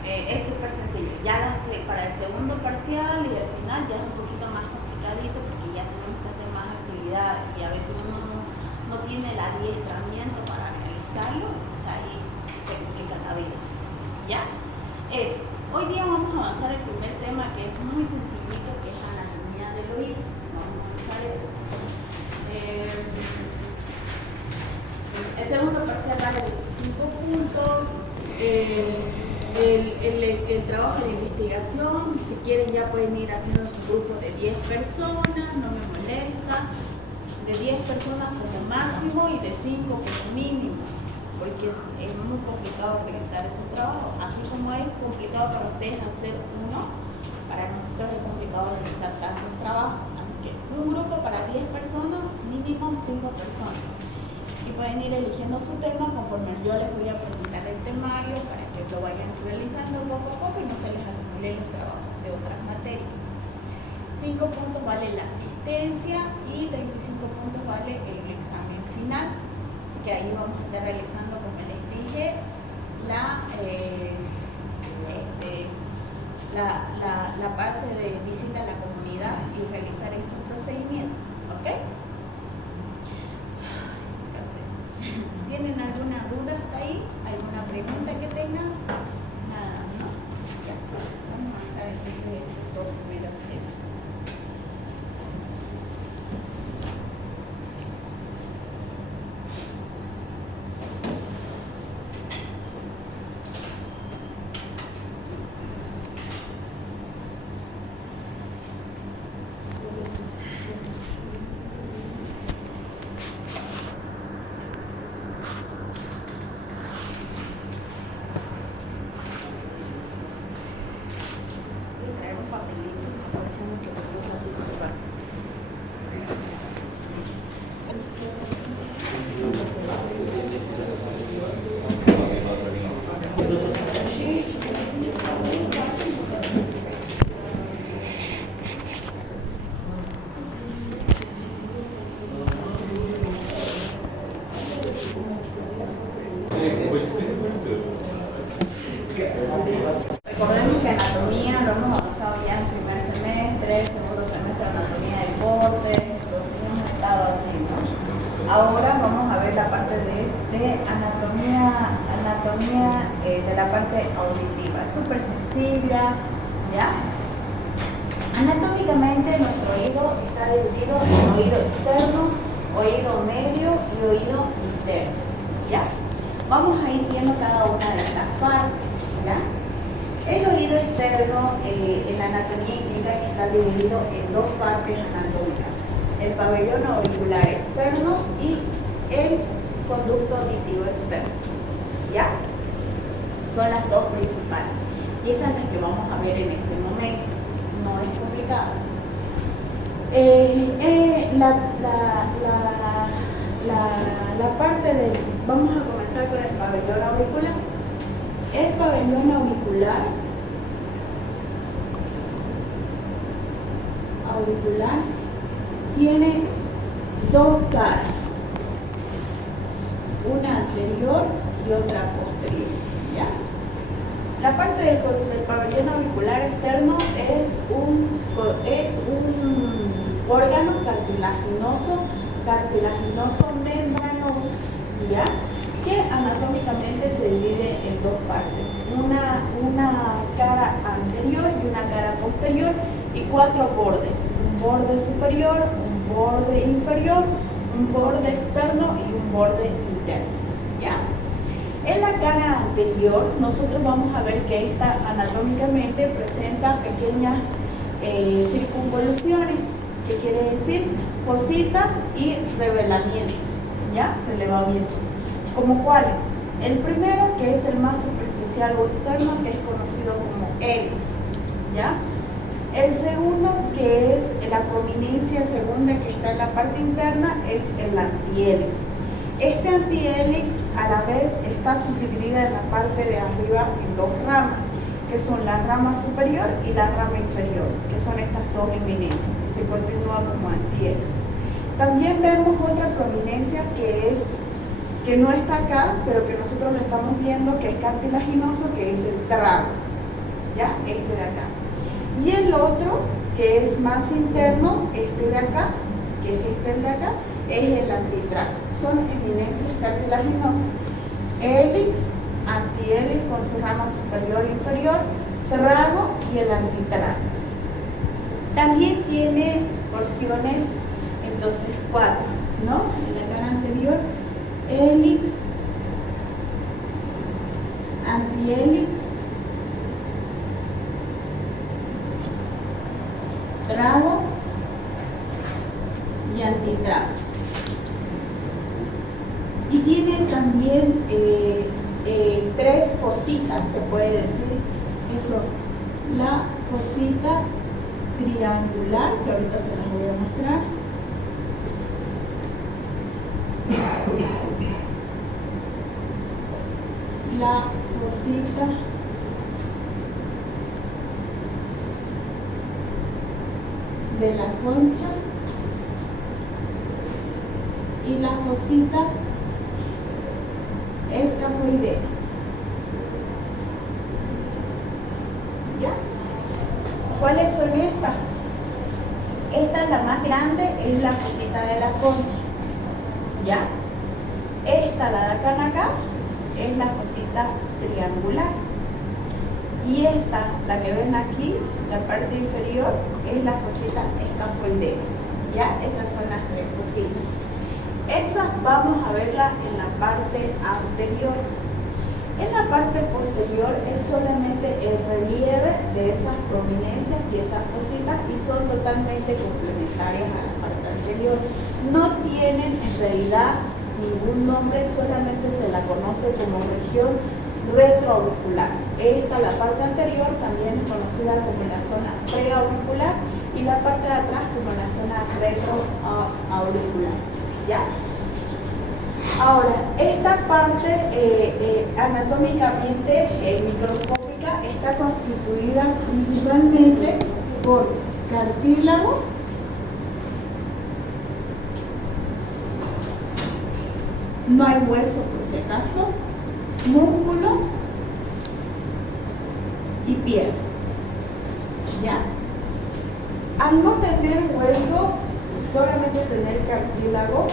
Es súper sencillo. Ya para el segundo parcial y al final ya es un poquito más complicadito porque ya tenemos que hacer más actividades y a veces uno no tiene el adiestramiento para realizarlo, entonces ahí te complican la vida. ¿Ya? Eso. Hoy día vamos a avanzar el primer tema, que es muy sencillito, que es anatomía del oído. Vamos a avanzar eso. El segundo parcial vale 25 puntos. El trabajo de investigación, si quieren ya pueden ir haciendo su grupo de 10 personas, no me molesta, de 10 personas como máximo y de 5 como mínimo, porque es muy complicado realizar ese trabajo, así como es complicado para ustedes hacer uno, para nosotros es complicado realizar tantos trabajos, así que un grupo para 10 personas, mínimo 5 personas. Y pueden ir eligiendo su tema conforme yo les voy a presentar el temario para que lo vayan realizando poco a poco y no se les acumulen los trabajos de otras materias. 5 puntos vale la asistencia y 35 puntos vale el examen final, que ahí vamos a estar realizando, como les dije, la parte de visita a la comunidad y realizar estos procedimientos. ¿Ok? ¿Tienen alguna duda hasta ahí? ¿Alguna pregunta que tengan? Nada, ¿no? Ya. Vamos a avanzar entonces estos dos primeros temas. Recordemos que anatomía lo hemos avanzado ya en primer semestre, segundo semestre, anatomía del corte, entonces hemos estado así, ¿no? Ahora vamos a ver la parte de anatomía de la parte auditiva. Es súper sencilla, ¿ya? Anatómicamente nuestro oído está dividido en oído externo, oído medio y oído interno, ¿ya? Vamos a ir viendo cada una de estas partes, ¿ya? El oído externo, en la anatomía indica que está dividido en dos partes anatómicas, el pabellón auricular externo y el conducto auditivo externo, ¿ya? Son las dos principales y esas son las que vamos a ver en este momento, no es complicado. La parte de, vamos a comenzar con el pabellón auricular. El pabellón auricular tiene dos caras, una anterior y otra posterior, ¿ya? La parte del pabellón auricular externo es un órgano cartilaginoso membranoso, ¿ya? Que anatómicamente se divide en dos partes, una cara anterior y una cara posterior y 4 bordes, un borde superior, un borde inferior, un borde externo y un borde interno, ¿ya? En la cara anterior nosotros vamos a ver que esta anatómicamente presenta pequeñas circunvoluciones, que quiere decir fosita y revelamientos, ¿ya? Relevamientos. ¿Como cuáles? El primero, que es el más superficial o externo, que es conocido como hélix, ¿ya? El segundo, que es la prominencia segunda, que está en la parte interna, es el antihélix. Este antihélix a la vez está subdividida en la parte de arriba en dos ramas, que son la rama superior y la rama inferior, que son estas dos eminencias, y se continúa como antihélix. También vemos otra prominencia que no está acá, pero que nosotros lo estamos viendo, que es cartilaginoso, que es el trago, ¿ya? Este de acá. Y el otro, que es más interno, este de acá, que es este de acá, es el antitrago. Son eminencias cartilaginosas. Hélix, antihélice con su rama superior e inferior, trago y el antitrago. También tiene porciones, entonces 4, ¿no? En la cara anterior, hélix, antihélix, trago y antitrago. Y tiene también 3 fositas, se puede decir. Eso, la fosita triangular, que ahorita se las voy a mostrar. La fosita de la concha y la fosita escafoidea. ¿Ya? ¿Cuáles son estas? Esta es la más grande, es la fosita de la concha. ¿Ya? Esta, la de acá, es la fosita triangular. Y esta, la que ven aquí, la parte inferior, es la fosita escafoidea. ¿Ya? Esas son las 3 fositas. Esas vamos a verlas en la parte anterior. En la parte posterior es solamente el relieve de esas prominencias y esas fositas y son totalmente complementarias a la parte anterior. No tienen en realidad ningún nombre, solamente se la conoce como región retroauricular. Esta, la parte anterior, también es conocida como la zona preauricular y la parte de atrás como la zona retroauricular. ¿Ya? Ahora, esta parte anatómicamente microscópica está constituida principalmente por cartílago, no hay hueso por si acaso, músculos y piel. ¿Ya? Al no tener hueso, solamente tener cartílago,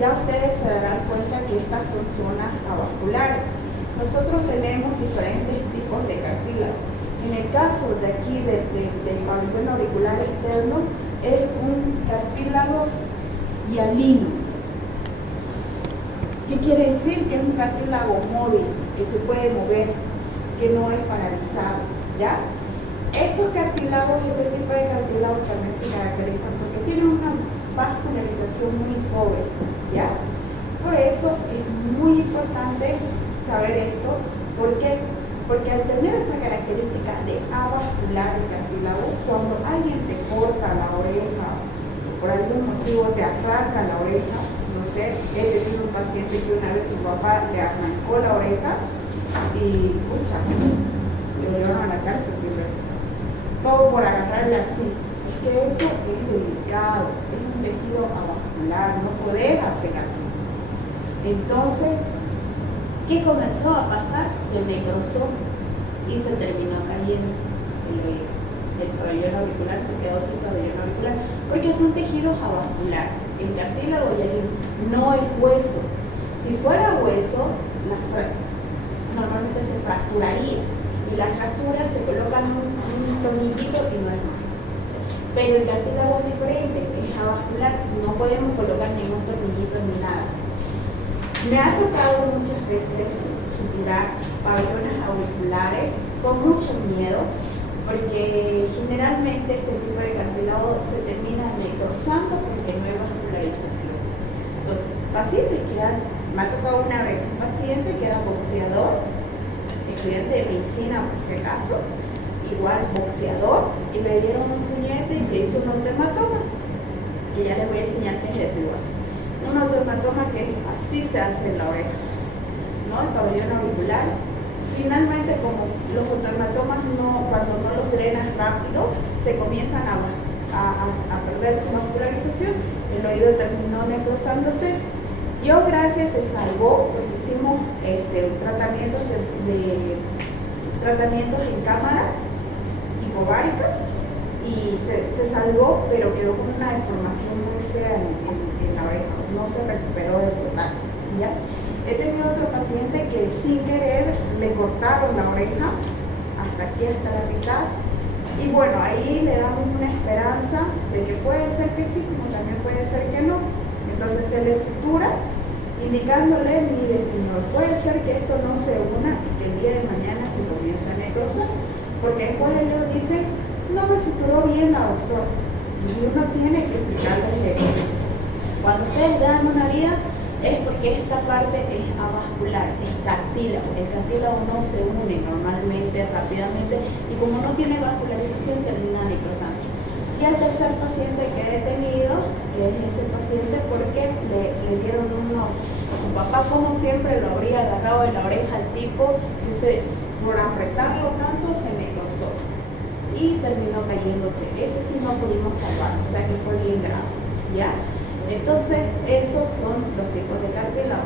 ya ustedes se darán cuenta que estas son zonas avasculares. Nosotros tenemos diferentes tipos de cartílago. En el caso de aquí del pabellón auricular externo, es un cartílago hialino. ¿Qué quiere decir? Que es un cartílago móvil, que se puede mover, que no es paralizado. ¿Ya? Estos cartílagos, este tipo de cartílagos también se caracterizan porque tienen una vascularización muy pobre, ¿ya? Por eso es muy importante saber esto, porque al tener esa característica de avascular el cartílago, cuando alguien te corta la oreja, o por algún motivo te arranca la oreja, no sé, he tenido un paciente que una vez su papá le arrancó la oreja y, pucha, lo llevaron a la cárcel sin receta. Todo por agarrarle así. Es que eso es delicado, es un tejido avascular, no podés hacer así. Entonces, ¿qué comenzó a pasar? Se necrosó y se terminó cayendo el pabellón auricular, se quedó sin pabellón auricular, porque son tejidos avasculares. El cartílago no es hueso. Si fuera hueso, normalmente se fracturaría. Y la fractura se coloca en un tornillito y no es más. Pero el cartílago es diferente, es avascular, no podemos colocar ningún tornillito ni nada. Me ha tocado muchas veces suturar pabellones auriculares con mucho miedo, porque generalmente este tipo de cartílago se termina necrosando porque no hay vascularización. Entonces, pacientes que me ha tocado una vez un paciente que era boxeador, estudiante de medicina por si acaso, igual boxeador, y le dieron un puñete y se hizo un autohematoma, que ya les voy a enseñar qué es eso igual. Un autohematoma que así se hace en la oreja, ¿no? El pabellón auricular. Finalmente, como los autohematomas cuando no los drenas rápido, se comienzan a perder su vascularización, el oído terminó necrosándose. Dios gracias se salvó porque hicimos tratamientos en cámaras hipobáricas y se salvó, pero quedó con una deformación muy fea en la oreja, no se recuperó del total, ¿ya? He tenido otro paciente que sin querer le cortaron la oreja hasta aquí, hasta la mitad. Y bueno, ahí le damos una esperanza de que puede ser que sí, como también puede ser que no. Entonces se le sutura, indicándole, mire señor, puede ser que esto no se una y que el día de mañana se comience a necrosar. Porque después ellos dicen, no me suturó bien la doctora. Y uno tiene que explicarles eso. Cuando ustedes dan una herida, es porque esta parte es avascular, es cartílago. El cartílago no se une normalmente, rápidamente, y como no tiene vascularización, termina necrosando. Y el tercer paciente que he tenido es ese paciente porque le dieron uno, su papá como siempre lo habría agarrado de la oreja al tipo, que por apretarlo tanto se necrosó y terminó cayéndose. Ese sí no pudimos salvar, o sea que fue bien grave, ¿ya? Entonces, esos son los tipos de cartílago.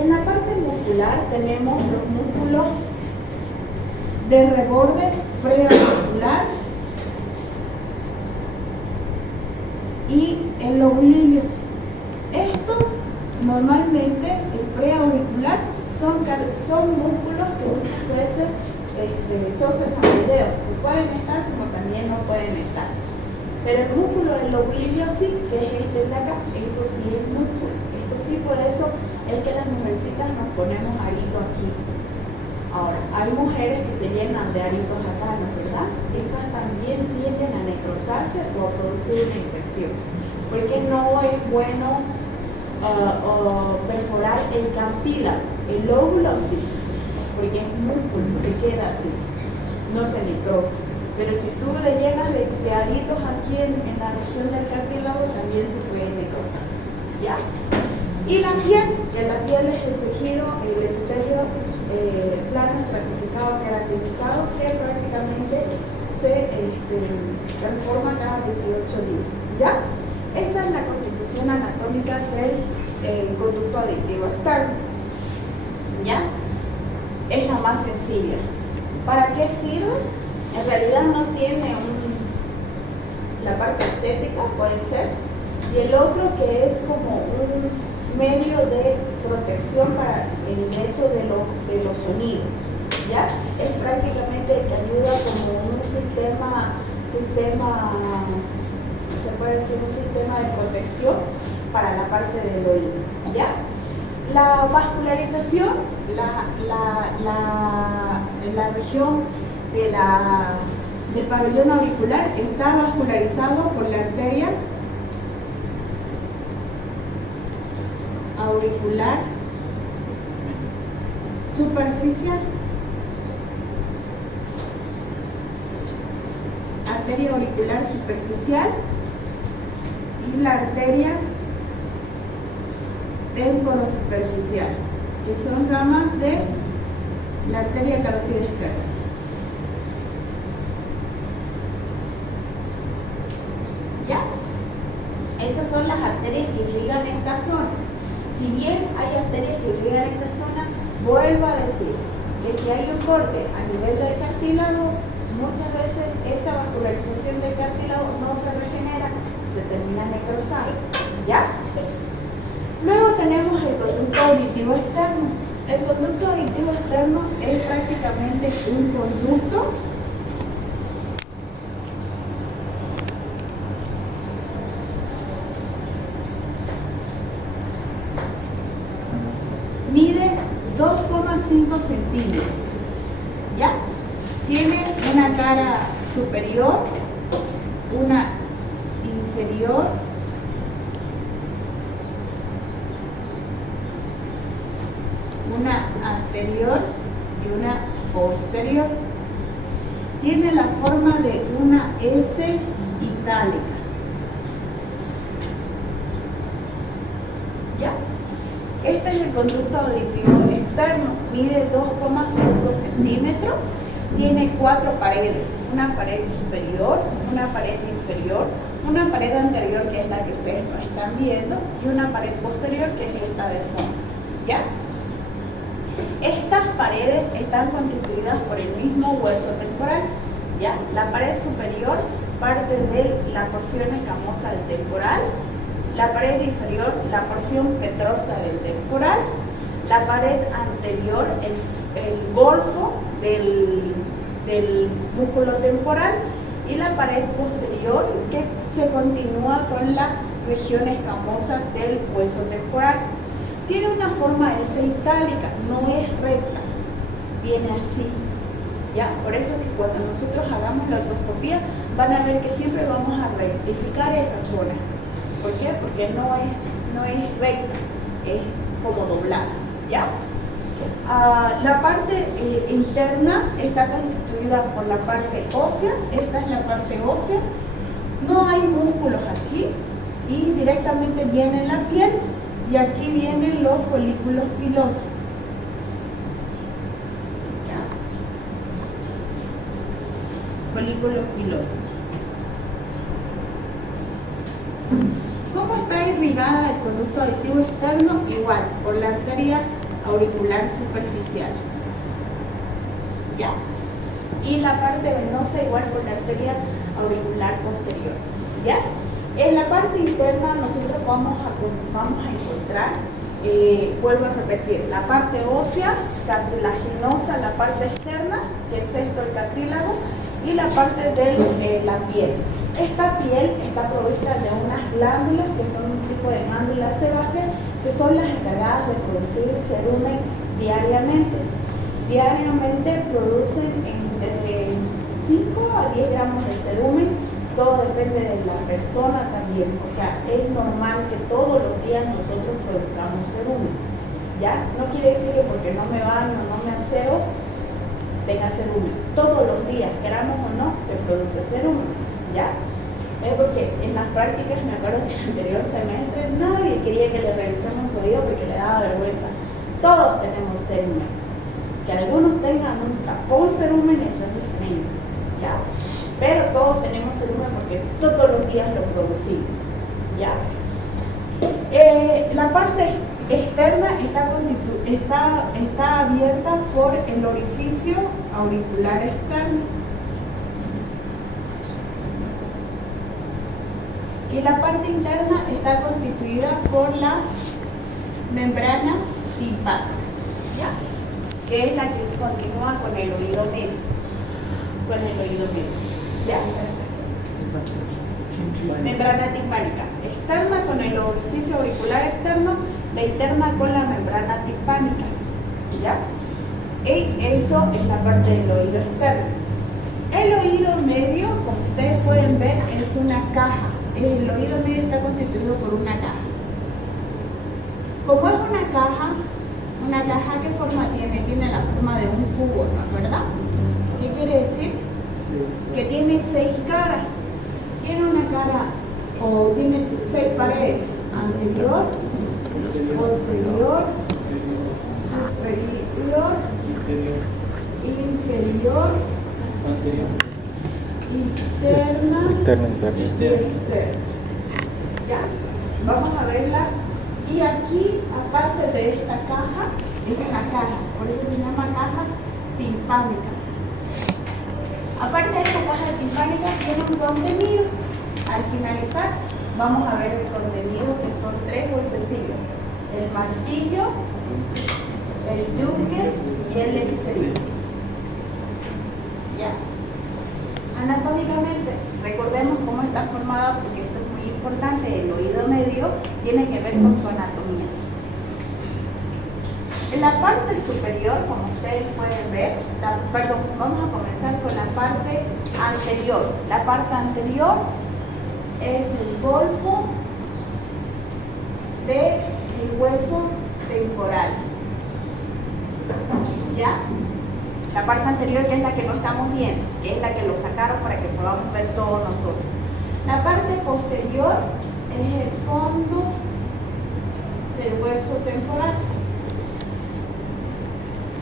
En la parte muscular tenemos los músculos de reborde preauricular y el lobulilio. Estos, normalmente, el preauricular, son músculos que muchas veces son sesamoideos, que pueden estar como también no pueden estar. Pero el músculo del lobulilio sí, que es este de acá, esto sí es músculo. Esto sí, por eso es que las mujercitas nos ponemos aritos aquí. Ahora, hay mujeres que se llenan de aritos acá, ¿no es verdad? Esas también tienden a necrosarse o a producir una infección. Porque no es bueno perforar el cartílago. El lóbulo sí, porque es músculo, se queda así, no se necrosa. Pero si tú le llenas de aritos aquí en la región del cartílago, también se puede necrosar, ¿ya? Y la piel, que la piel es el tejido, el epitelio plano, estratificado, caracterizado, que prácticamente se transforma cada 28 días, ¿ya? Esa es la constitución anatómica del conducto aditivo externo, ¿ya? Es la más sencilla. ¿Para qué sirve? En realidad no tiene la parte estética, puede ser, y el otro que es como un medio de protección para el ingreso de los sonidos, ¿ya? Es prácticamente el que ayuda como un sistema, se puede decir un sistema de protección para la parte del oído, ¿ya? La vascularización, la región del pabellón auricular está vascularizado por la arteria auricular superficial, arteria auricular superficial y la arteria temporosuperficial, que son ramas de la arteria carótida externa. ¿Ya? Esas son las arterias que irrigan esta zona. Si bien hay arterias que irrigan esta zona, vuelvo a decir que si hay un corte a nivel del cartílago, muchas veces esa vascularización del cartílago no se regenera, se termina necrosando, ¿ya? Luego tenemos el conducto auditivo externo. El conducto auditivo externo es prácticamente un conducto mide 2,5 centímetros, ¿ya? Tiene una cara superior, una inferior, una anterior y una posterior. Tiene la forma de una S itálica, ¿ya? Este es el conducto auditivo externo, mide 2,5 centímetros, tiene 4 paredes, una pared superior, una pared inferior, una pared anterior que es la que ustedes no están viendo y una pared posterior que es esta del fondo, ¿ya? Estas paredes están constituidas por el mismo hueso temporal, ¿ya? La pared superior parte de la porción escamosa del temporal, la pared inferior, la porción petrosa del temporal, la pared anterior, el golfo del músculo temporal, y la pared posterior que se continúa con la región escamosa del hueso temporal. Tiene una forma S itálica, no es recta, viene así. ¿Ya? Por eso es que cuando nosotros hagamos la ortoscopía van a ver que siempre vamos a rectificar esa zona. ¿Por qué? Porque no es recta, es como doblada. ¿Ya? La parte interna está constituida por la parte ósea. Esta es la parte ósea. No hay músculos aquí y directamente viene la piel, y aquí vienen los folículos pilosos. ¿Ya? Folículos pilosos. ¿Cómo está irrigada el conducto auditivo externo? Igual, por la arteria auricular superficial. ¿Ya? Y la parte venosa igual por la arteria auricular posterior. ¿Ya? En la parte interna nosotros vamos a encontrar, vuelvo a repetir, la parte ósea, cartilaginosa, la parte externa, que es esto el cartílago, y la parte de la piel. Esta piel está provista de unas glándulas que son un tipo de glándulas sebáceas, que son las encargadas de producir cerumen diariamente. Diariamente producen entre 5 a 10 gramos de cerumen. Todo depende de la persona también. O sea, es normal que todos los días nosotros produzcamos cerumen. ¿Ya? No quiere decir que porque no me baño, no me aseo, tenga cerumen. Todos los días, queramos o no, se produce cerumen. ¿Ya? Es porque en las prácticas, me acuerdo que en el anterior semestre, nadie quería que le revisemos su oído porque le daba vergüenza. Todos tenemos cerumen. Que algunos tengan un tapón cerumen, eso es diferente. ¿Ya? Pero todos tenemos cerumen porque todos los días lo producimos. ¿Ya? La parte externa está abierta por el orificio auricular externo. Y la parte interna está constituida por la membrana timpánica, ¿ya? Que es la que continúa con el oído medio. ¿Ya? Membrana timpánica externa con el orificio auricular externo, la interna con la membrana timpánica. ¿Ya? Y eso es la parte del oído externo. El oído medio, como ustedes pueden ver, es una caja. El oído medio está constituido por una caja. Como es una caja, ¿qué forma tiene? Tiene la forma de un cubo, ¿no es verdad? ¿Qué quiere decir? Que tiene 6 caras. Tiene una cara, o tiene 6 paredes: anterior, posterior, superior, inferior, interna y externa. ¿Ya? Vamos a verla. Y aquí, aparte de esta caja, es una caja, por eso se llama caja timpánica. Aparte de esta caja timpánica, tiene un contenido. Al finalizar, vamos a ver el contenido, que son 3 muy sencillos: el martillo, el yunque y el estribo. ¿Ya? Anatómicamente, recordemos cómo está formado, porque esto es muy importante. El oído medio tiene que ver con su anatomía. En la parte superior, como ustedes pueden ver, vamos a comenzar con la parte anterior. La parte anterior es el golfo del hueso temporal. ¿Ya? La parte anterior, que es la que no estamos viendo, que es la que lo sacaron para que podamos ver todos nosotros. La parte posterior es el fondo del hueso temporal.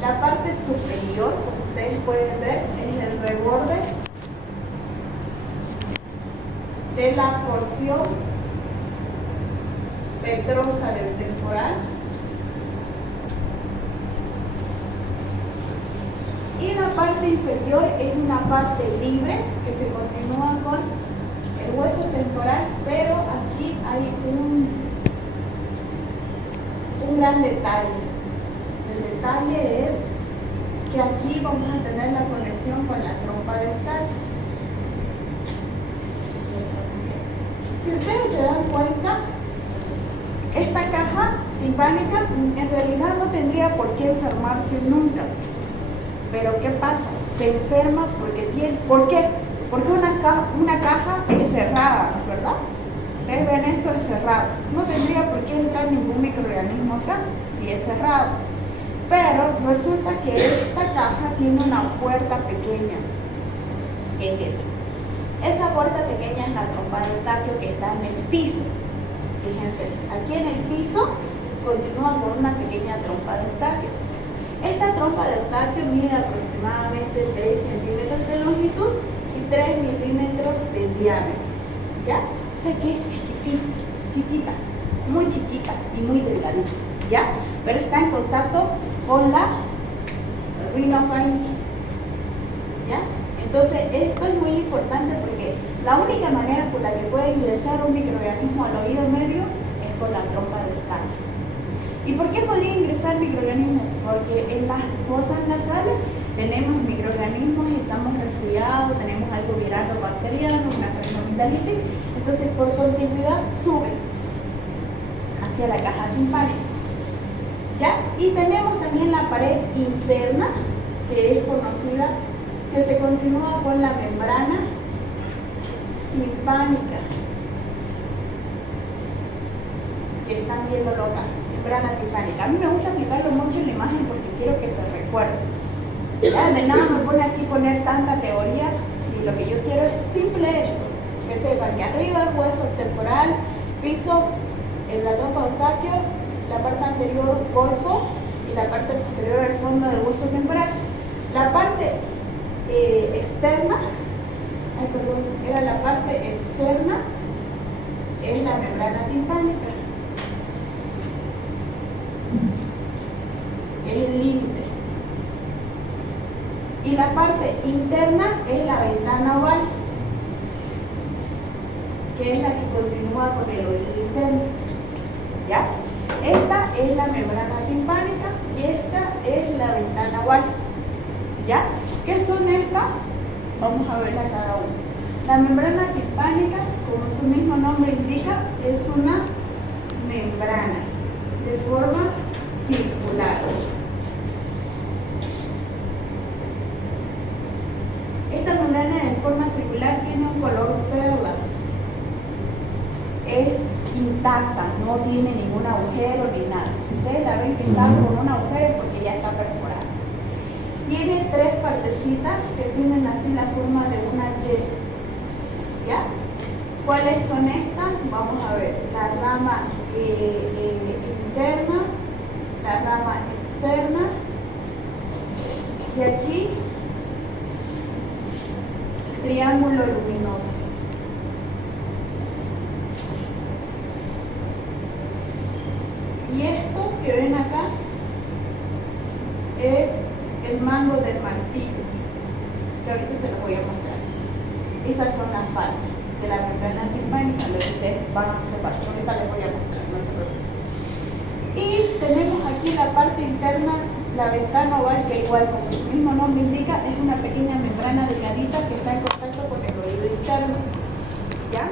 La parte superior, como ustedes pueden ver, es el reborde de la porción petrosa del temporal. Y la parte inferior es una parte libre que se continúa con el hueso temporal, pero aquí hay un gran detalle. detalle es que aquí vamos a tener la conexión con la trompa de Eustaquio. Si ustedes se dan cuenta, esta caja timpánica en realidad no tendría por qué enfermarse nunca. Pero ¿qué pasa? Se enferma porque tiene... ¿Por qué? Porque una caja es cerrada, ¿verdad? Ustedes ven esto, es cerrado. No tendría por qué entrar ningún microorganismo acá, si es cerrado. Pero resulta que esta caja tiene una puerta pequeña. ¿Qué es eso? Esa puerta pequeña es la trompa de Eustaquio que está en el piso. Fíjense, aquí en el piso continúa con una pequeña trompa de Eustaquio. Esta trompa de Eustaquio mide aproximadamente 3 centímetros de longitud y 3 milímetros de diámetro. ¿Ya? O sea que es chiquita, muy chiquita y muy delgadita. ¿Ya? Pero está en contacto con la rinofaringe. ¿Ya? Entonces, esto es muy importante porque la única manera por la que puede ingresar un microorganismo al oído medio es por la trompa de Eustaquio. ¿Y por qué podría ingresar microorganismos? Porque en las fosas nasales tenemos microorganismos y estamos resfriados, tenemos algo viral o bacteriano, una tracheoamidalitis, entonces por continuidad sube hacia la caja timpánica. ¿Ya? Y tenemos también la pared interna, que es conocida, que se continúa con la membrana timpánica, que están viéndolo acá, membrana timpánica. A mí me gusta aplicarlo mucho en la imagen porque quiero que se recuerde. Ya, de nada me pone aquí poner tanta teoría, si lo que yo quiero es simple esto, que sepan que arriba es hueso temporal, piso, la trompa de Eustaquio, la parte anterior golfo y la parte posterior el fondo del hueso temporal. La parte externa, era la parte externa, es la membrana timpánica, es el límite. Y la parte interna es la ventana oval, que es la que continúa con el oído interno. ¿Ya? Esta es la membrana timpánica y esta es la ventana oval. ¿Ya? ¿Qué son estas? Vamos a verla cada una. La membrana timpánica, como su mismo nombre indica, es una membrana de forma circular. Esta membrana de forma circular tiene un color perla. Es intacta, no tiene ningún agujero ni nada. Si ustedes la ven que está con un agujero es porque ya está perforada. Tiene 3 partecitas que tienen así la forma de una Y. ¿Ya? ¿Cuáles son estas? Vamos a ver. La rama interna, la rama externa, y aquí triángulo luminoso. Y esto que ven acá es el mango del martillo, que ahorita se los voy a mostrar. Esas son las partes de la membrana timpánica, lo que ustedes van a observar. Ahorita les voy a mostrar, no se preocupen. Y tenemos aquí la parte interna, la ventana oval, que igual como su mismo nombre indica, es una pequeña membrana delgadita que está en contacto con el oído interno. ¿Ya?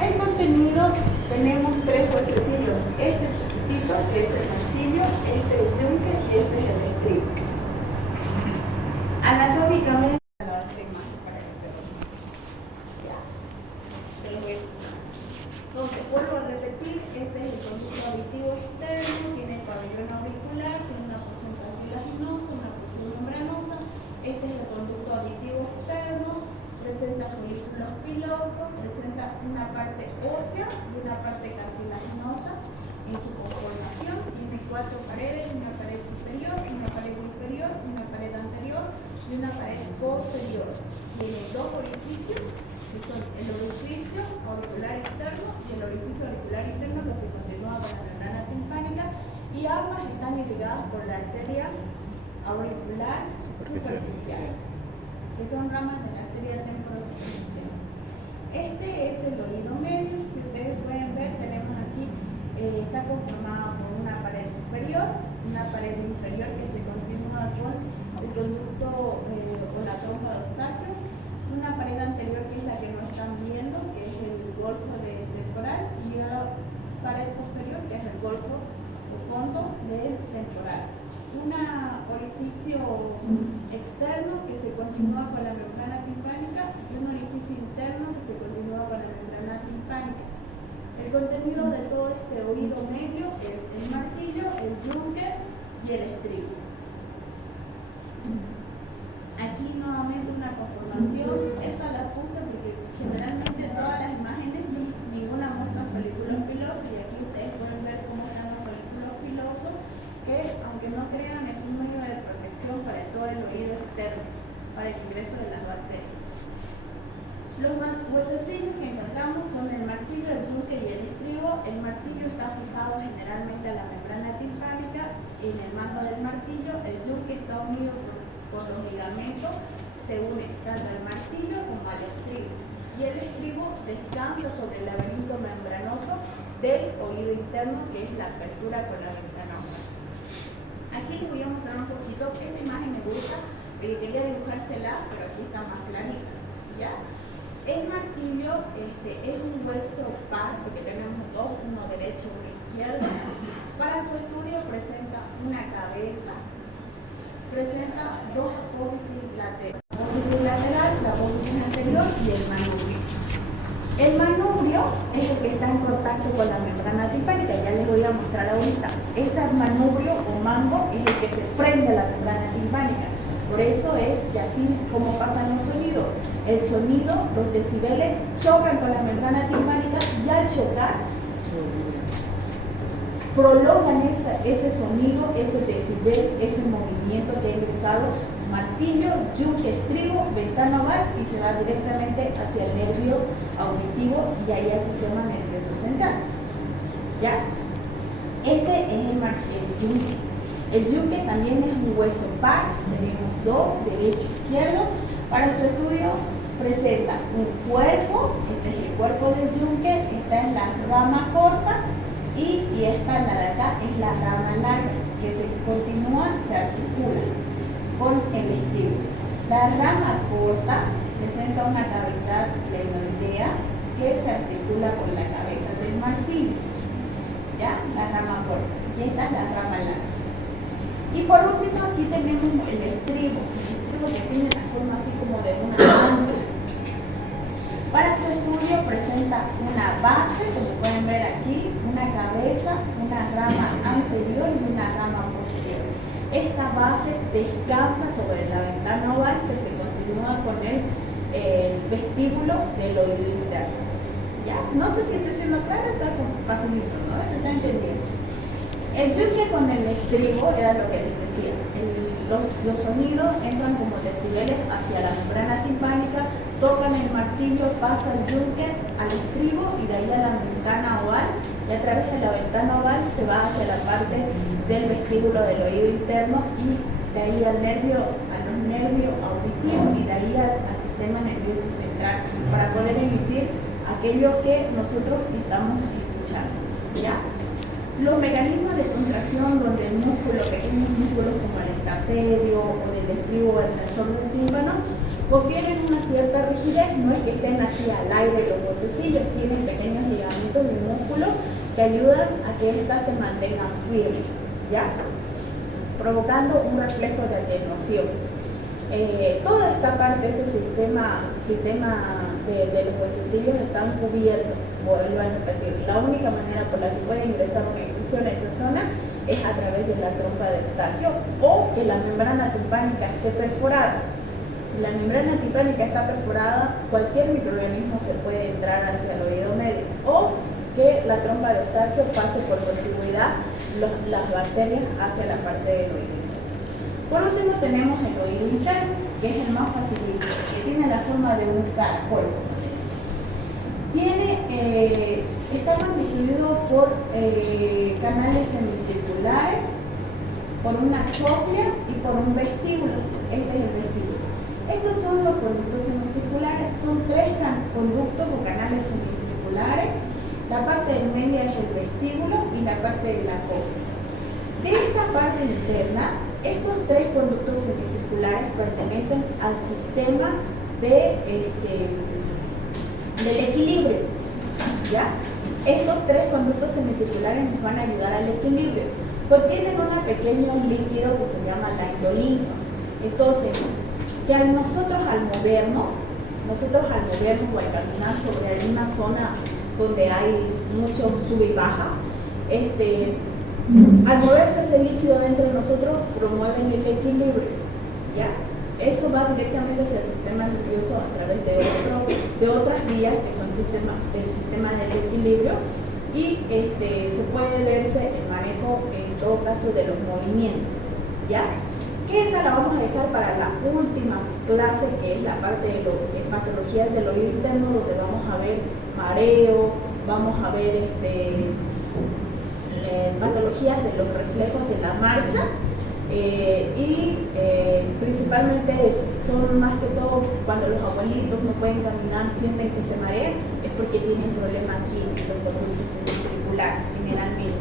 El contenido, tenemos 3 huesecillos. Este chiquitito, que es el mancillo, este es el yunque y este es el estribo. Anatómicamente, para que se vea. Entonces, vuelvo a repetir, este es el conducto auditivo externo, tiene pabellón auricular, tiene una porción cartilaginosa, una porción membranosa. Este es el conducto auditivo externo, presenta folículos pilosos, presenta una parte ósea y una parte cartilaginosa en su conformación. Tiene 4 paredes, una pared superior, una pared inferior, una pared anterior y una pared posterior. Tiene 2 orificios, que son el orificio auricular externo y el orificio auricular interno, que se continúa con la membrana timpánica, y ambas están irrigadas por la arteria auricular superficial, que son ramas de la arteria temporosuperficial. Este es el oído medio. Si ustedes pueden ver, tenemos aquí está conformado por una pared superior, una pared inferior que se continúa con el conducto o la trompa de Eustaquio, una pared anterior que es la que no están viendo, que es el golfo temporal, y una pared posterior que es el golfo o fondo del temporal. Un orificio externo que se continúa con la membrana timpánica y un orificio interno que se continúa con la membrana timpánica. El contenido de todo este oído medio es el martillo, el yunque y el estribo. Aquí nuevamente una conformación. Esta la puse porque generalmente todas las imágenes ninguna muestra folículos pilosos, y aquí ustedes pueden ver cómo están los folículos pilosos, que aunque no crean es un medio de protección para todo el oído externo, para el ingreso de las bacterias. Los huesecillos que encontramos son el martillo, el yunque y el estribo. El martillo está fijado generalmente a la membrana timpánica en el mango del martillo. El yunque está unido con los ligamentos, se une tanto al martillo como al estribo. Y el estribo descansa sobre el laberinto membranoso del oído interno, que es la apertura con la ventana. Aquí les voy a mostrar un poquito. Esta imagen me gusta, quería dibujársela, pero aquí está más clarita, ¿ya? El martillo es un hueso par, porque tenemos dos, uno derecho y uno izquierdo. Para su estudio presenta una cabeza, presenta dos apófisis laterales, la apófisis lateral, la apófisis anterior y el manubrio. El manubrio es el que está en contacto con la membrana timpánica, ya les voy a mostrar ahorita. Ese manubrio o mango es el que se prende a la membrana timpánica. Por eso es que así como pasan los sonidos. El sonido, los decibeles, chocan con la membrana timpánica y al chocar prolongan ese sonido, ese decibel, ese movimiento que ha ingresado martillo, yunque, estribo, ventana oval, y se va directamente hacia el nervio auditivo y ahí al sistema nervioso central. ¿Ya? Este es el yunque. El yunque también es un hueso par, tenemos dos, derecho e izquierdo. Para su estudio presenta un cuerpo, este es el cuerpo del yunque, esta es la rama corta y esta, la de acá, es la rama larga, que se continúa, se articula con el estribo. La rama corta presenta una cavidad glenoidea que se articula con la cabeza del martillo, ¿ya? La rama corta. Y esta es la rama larga. Y por último aquí tenemos el estribo que tiene la forma así como de una mano. Para su estudio presenta una base, como pueden ver aquí, una cabeza, una rama anterior y una rama posterior. Esta base descansa sobre la ventana oval que se continúa con el vestíbulo del oído interno. ¿Ya? No sé si estoy siendo clara, está facilito, ¿no? Se está entendiendo. El yunque con el estribo era lo que les decía. Los sonidos entran como decibeles hacia la membrana timpánica, tocan el martillo, pasa el yunque al estribo y de ahí a la ventana oval, y a través de la ventana oval se va hacia la parte del vestíbulo del oído interno y de ahí al nervio auditivo y de ahí al sistema nervioso central para poder emitir aquello que nosotros estamos escuchando. ¿Ya? Los mecanismos de contracción donde el músculo, pequeños músculos como el estapedio o del estribo o el tensor del tímpano, confieren una cierta rigidez, no es que estén así al aire los huesecillos, tienen pequeños ligamentos y músculos que ayudan a que éstas se mantengan firmes, ¿ya? Provocando un reflejo de atenuación. Toda esta parte, ese sistema de los huesecillos están cubiertos, vuelvo a repetir. La única manera por la que puede ingresar una infección a esa zona es a través de la trompa de Eustaquio o que la membrana timpánica esté perforada. Si la membrana timpánica está perforada, cualquier microorganismo se puede entrar hacia el oído medio o que la trompa de Eustaquio pase por continuidad las bacterias hacia la parte del oído. Por último tenemos el oído interno, que es el más facilito, que tiene la forma de un caracol. Está constituido por canales semicirculares, por una cóclea y por un vestíbulo. Este es el vestíbulo. Estos son los conductos semicirculares. Son tres conductos o canales semicirculares la parte del medio es el vestíbulo y la parte de la cóclea. De esta parte interna, estos tres conductos semicirculares pertenecen al sistema del equilibrio, ¿ya? Estos tres conductos semicirculares nos van a ayudar al equilibrio. Contienen un pequeño líquido que se llama la endolinfa. Entonces, que nosotros al movernos o al caminar sobre alguna zona donde hay mucho sube y baja, al moverse ese líquido dentro de nosotros promueven el equilibrio, ¿ya? Eso va directamente hacia el sistema nervioso a través de otras vías que son el sistema del equilibrio y se puede verse el manejo en todo caso de los movimientos, ¿ya? Que esa la vamos a dejar para la última clase, que es la parte de patologías del oído interno, donde vamos a ver mareo, vamos a ver patologías de los reflejos de la marcha. Principalmente eso, son más que todo cuando los abuelitos no pueden caminar, sienten que se marean, es porque tienen problemas aquí en los conductos semicirculares generalmente,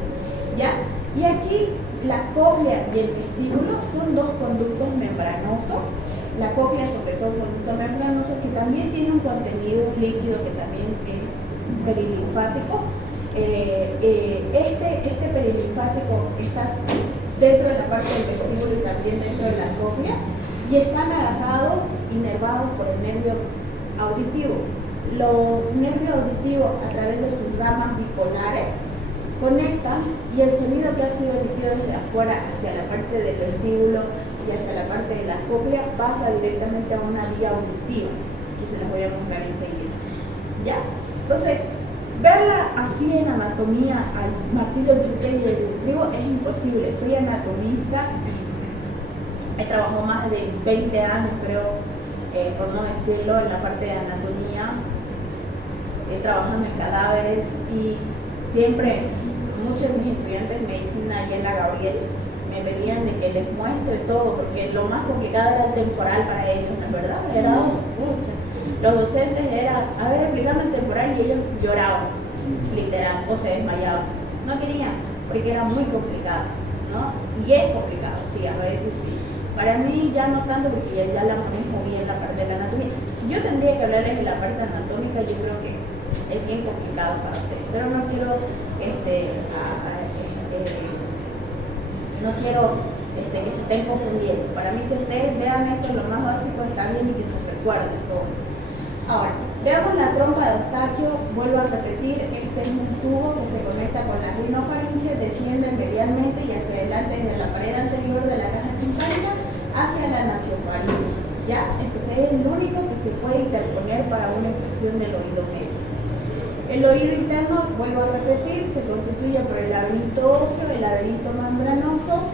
¿ya? Y aquí la cóclea y el vestíbulo son dos conductos membranosos. La cóclea, sobre todo conducto membranoso, que también tiene un contenido líquido que también es perilinfático. Este perilinfático está dentro de la parte del vestíbulo y también dentro de la cóclea, y están agarrados, inervados por el nervio auditivo. Los nervios auditivos, a través de sus ramas bipolares, conectan, y el sonido que ha sido emitido desde afuera hacia la parte del vestíbulo y hacia la parte de la cóclea pasa directamente a una vía auditiva, que se las voy a mostrar enseguida, ¿ya? Entonces, verla así en anatomía al martillo truqueño y el trigo es imposible. Soy anatomista, he trabajado más de 20 años, creo, por no decirlo, en la parte de anatomía. He trabajado en cadáveres y siempre muchos de mis estudiantes de medicina y en la Gabriel me pedían de que les muestre todo, porque lo más complicado era el temporal para ellos, ¿no es verdad? Era mucho. Los docentes era, a ver, explícame el temporal, y ellos lloraban, literal, o se desmayaban. No querían, porque era muy complicado, ¿no? Y es complicado, sí, a veces sí. Para mí ya no tanto, porque ya la manejo bien la parte de la anatomía. Si yo tendría que hablarles de la parte anatómica, yo creo que es bien complicado para ustedes, pero no quiero, no quiero que se estén confundiendo. Para mí que ustedes vean esto, lo más básico está bien, y que se recuerden todo eso. Ahora, veamos la trompa de Eustaquio. Vuelvo a repetir, este es un tubo que se conecta con la rinofaringe, desciende medialmente y hacia adelante desde la pared anterior de la caja timpánica hacia la nasofaringe, ¿ya? Entonces es el único que se puede interponer para una infección del oído medio. El oído interno, vuelvo a repetir, se constituye por el laberinto óseo, el laberinto membranoso.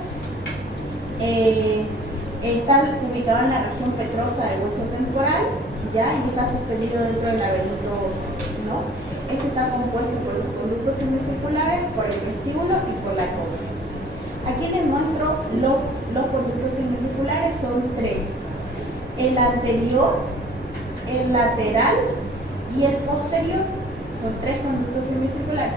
Está ubicado en la región petrosa del hueso temporal, ¿ya? Y está suspendido dentro del laberinto óseo, ¿no? Este está compuesto por los conductos semicirculares, por el vestíbulo y por la cóclea. Aquí les muestro los conductos semicirculares, son tres: el anterior, el lateral y el posterior. Son tres conductos semicirculares.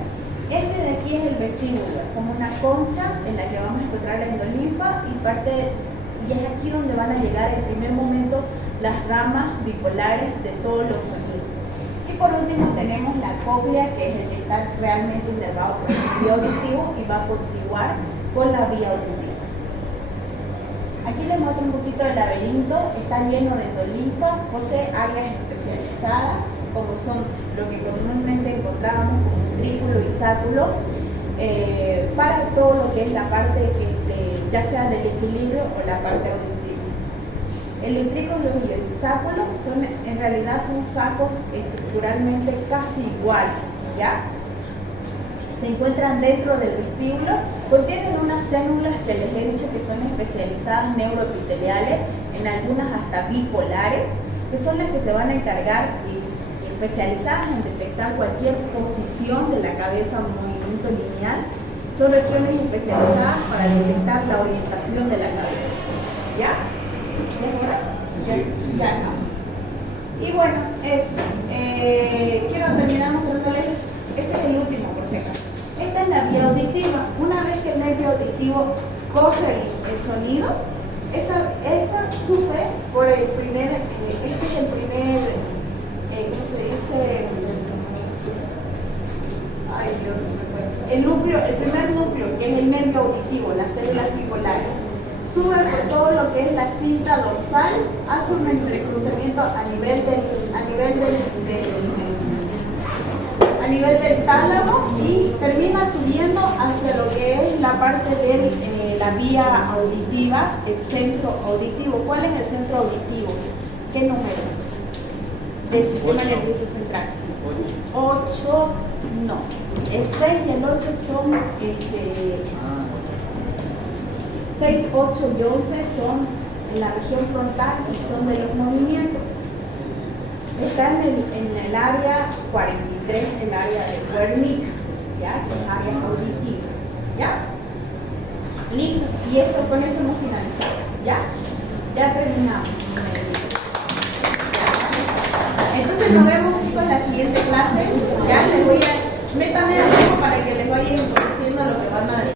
Este de aquí es el vestíbulo, como una concha en la que vamos a encontrar la endolinfa y es aquí donde van a llegar en primer momento las ramas bipolares de todos los sonidos. Y por último tenemos la cóclea, que es el que está realmente inervado por el nervio auditivo y va a contiguar con la vía auditiva. Aquí les muestro un poquito del laberinto. Está lleno de endolinfa, posee áreas especializadas, como son lo que comúnmente encontramos como utrículo y sáculo, para todo lo que es la parte ya sea del equilibrio o la parte auditiva. El utrículo y el sáculo en realidad son sacos estructuralmente casi iguales, ¿ya? Se encuentran dentro del vestíbulo, contienen unas células que les he dicho que son especializadas neuroepiteliales, en algunas hasta bipolares, que son las que se van a encargar especializadas en detectar cualquier posición de la cabeza o movimiento lineal. Son regiones especializadas para detectar la orientación de la cabeza. ¿Ya? Ya no. Y bueno, eso. Quiero terminar mostrándoles este es el último por si acaso. Esta es la vía auditiva. Una vez que el nervio auditivo coge el sonido, esa sube por el primer, este es el primer, ¿cómo se dice? Ay Dios, se me fue. El primer núcleo, que es el nervio auditivo, las células bipolares. Sube por todo lo que es la cinta dorsal, hace un entrecruzamiento a nivel del tálamo y termina subiendo hacia lo que es la parte de la vía auditiva, el centro auditivo. ¿Cuál es el centro auditivo? ¿Qué número? Del sistema nervioso central. 8, no. El 6 y el 8 son 6, 8 y 11 son en la región frontal y son de los movimientos. Está en el área 43, el área de Wernicke, ¿ya? El área auditiva, ¿ya? Listo, y eso, con eso hemos finalizado, ¿ya? Ya terminamos. Entonces nos vemos, chicos, en la siguiente clase. Ya les voy a... Métame al tiempo para que les vaya diciendo lo que van a decir.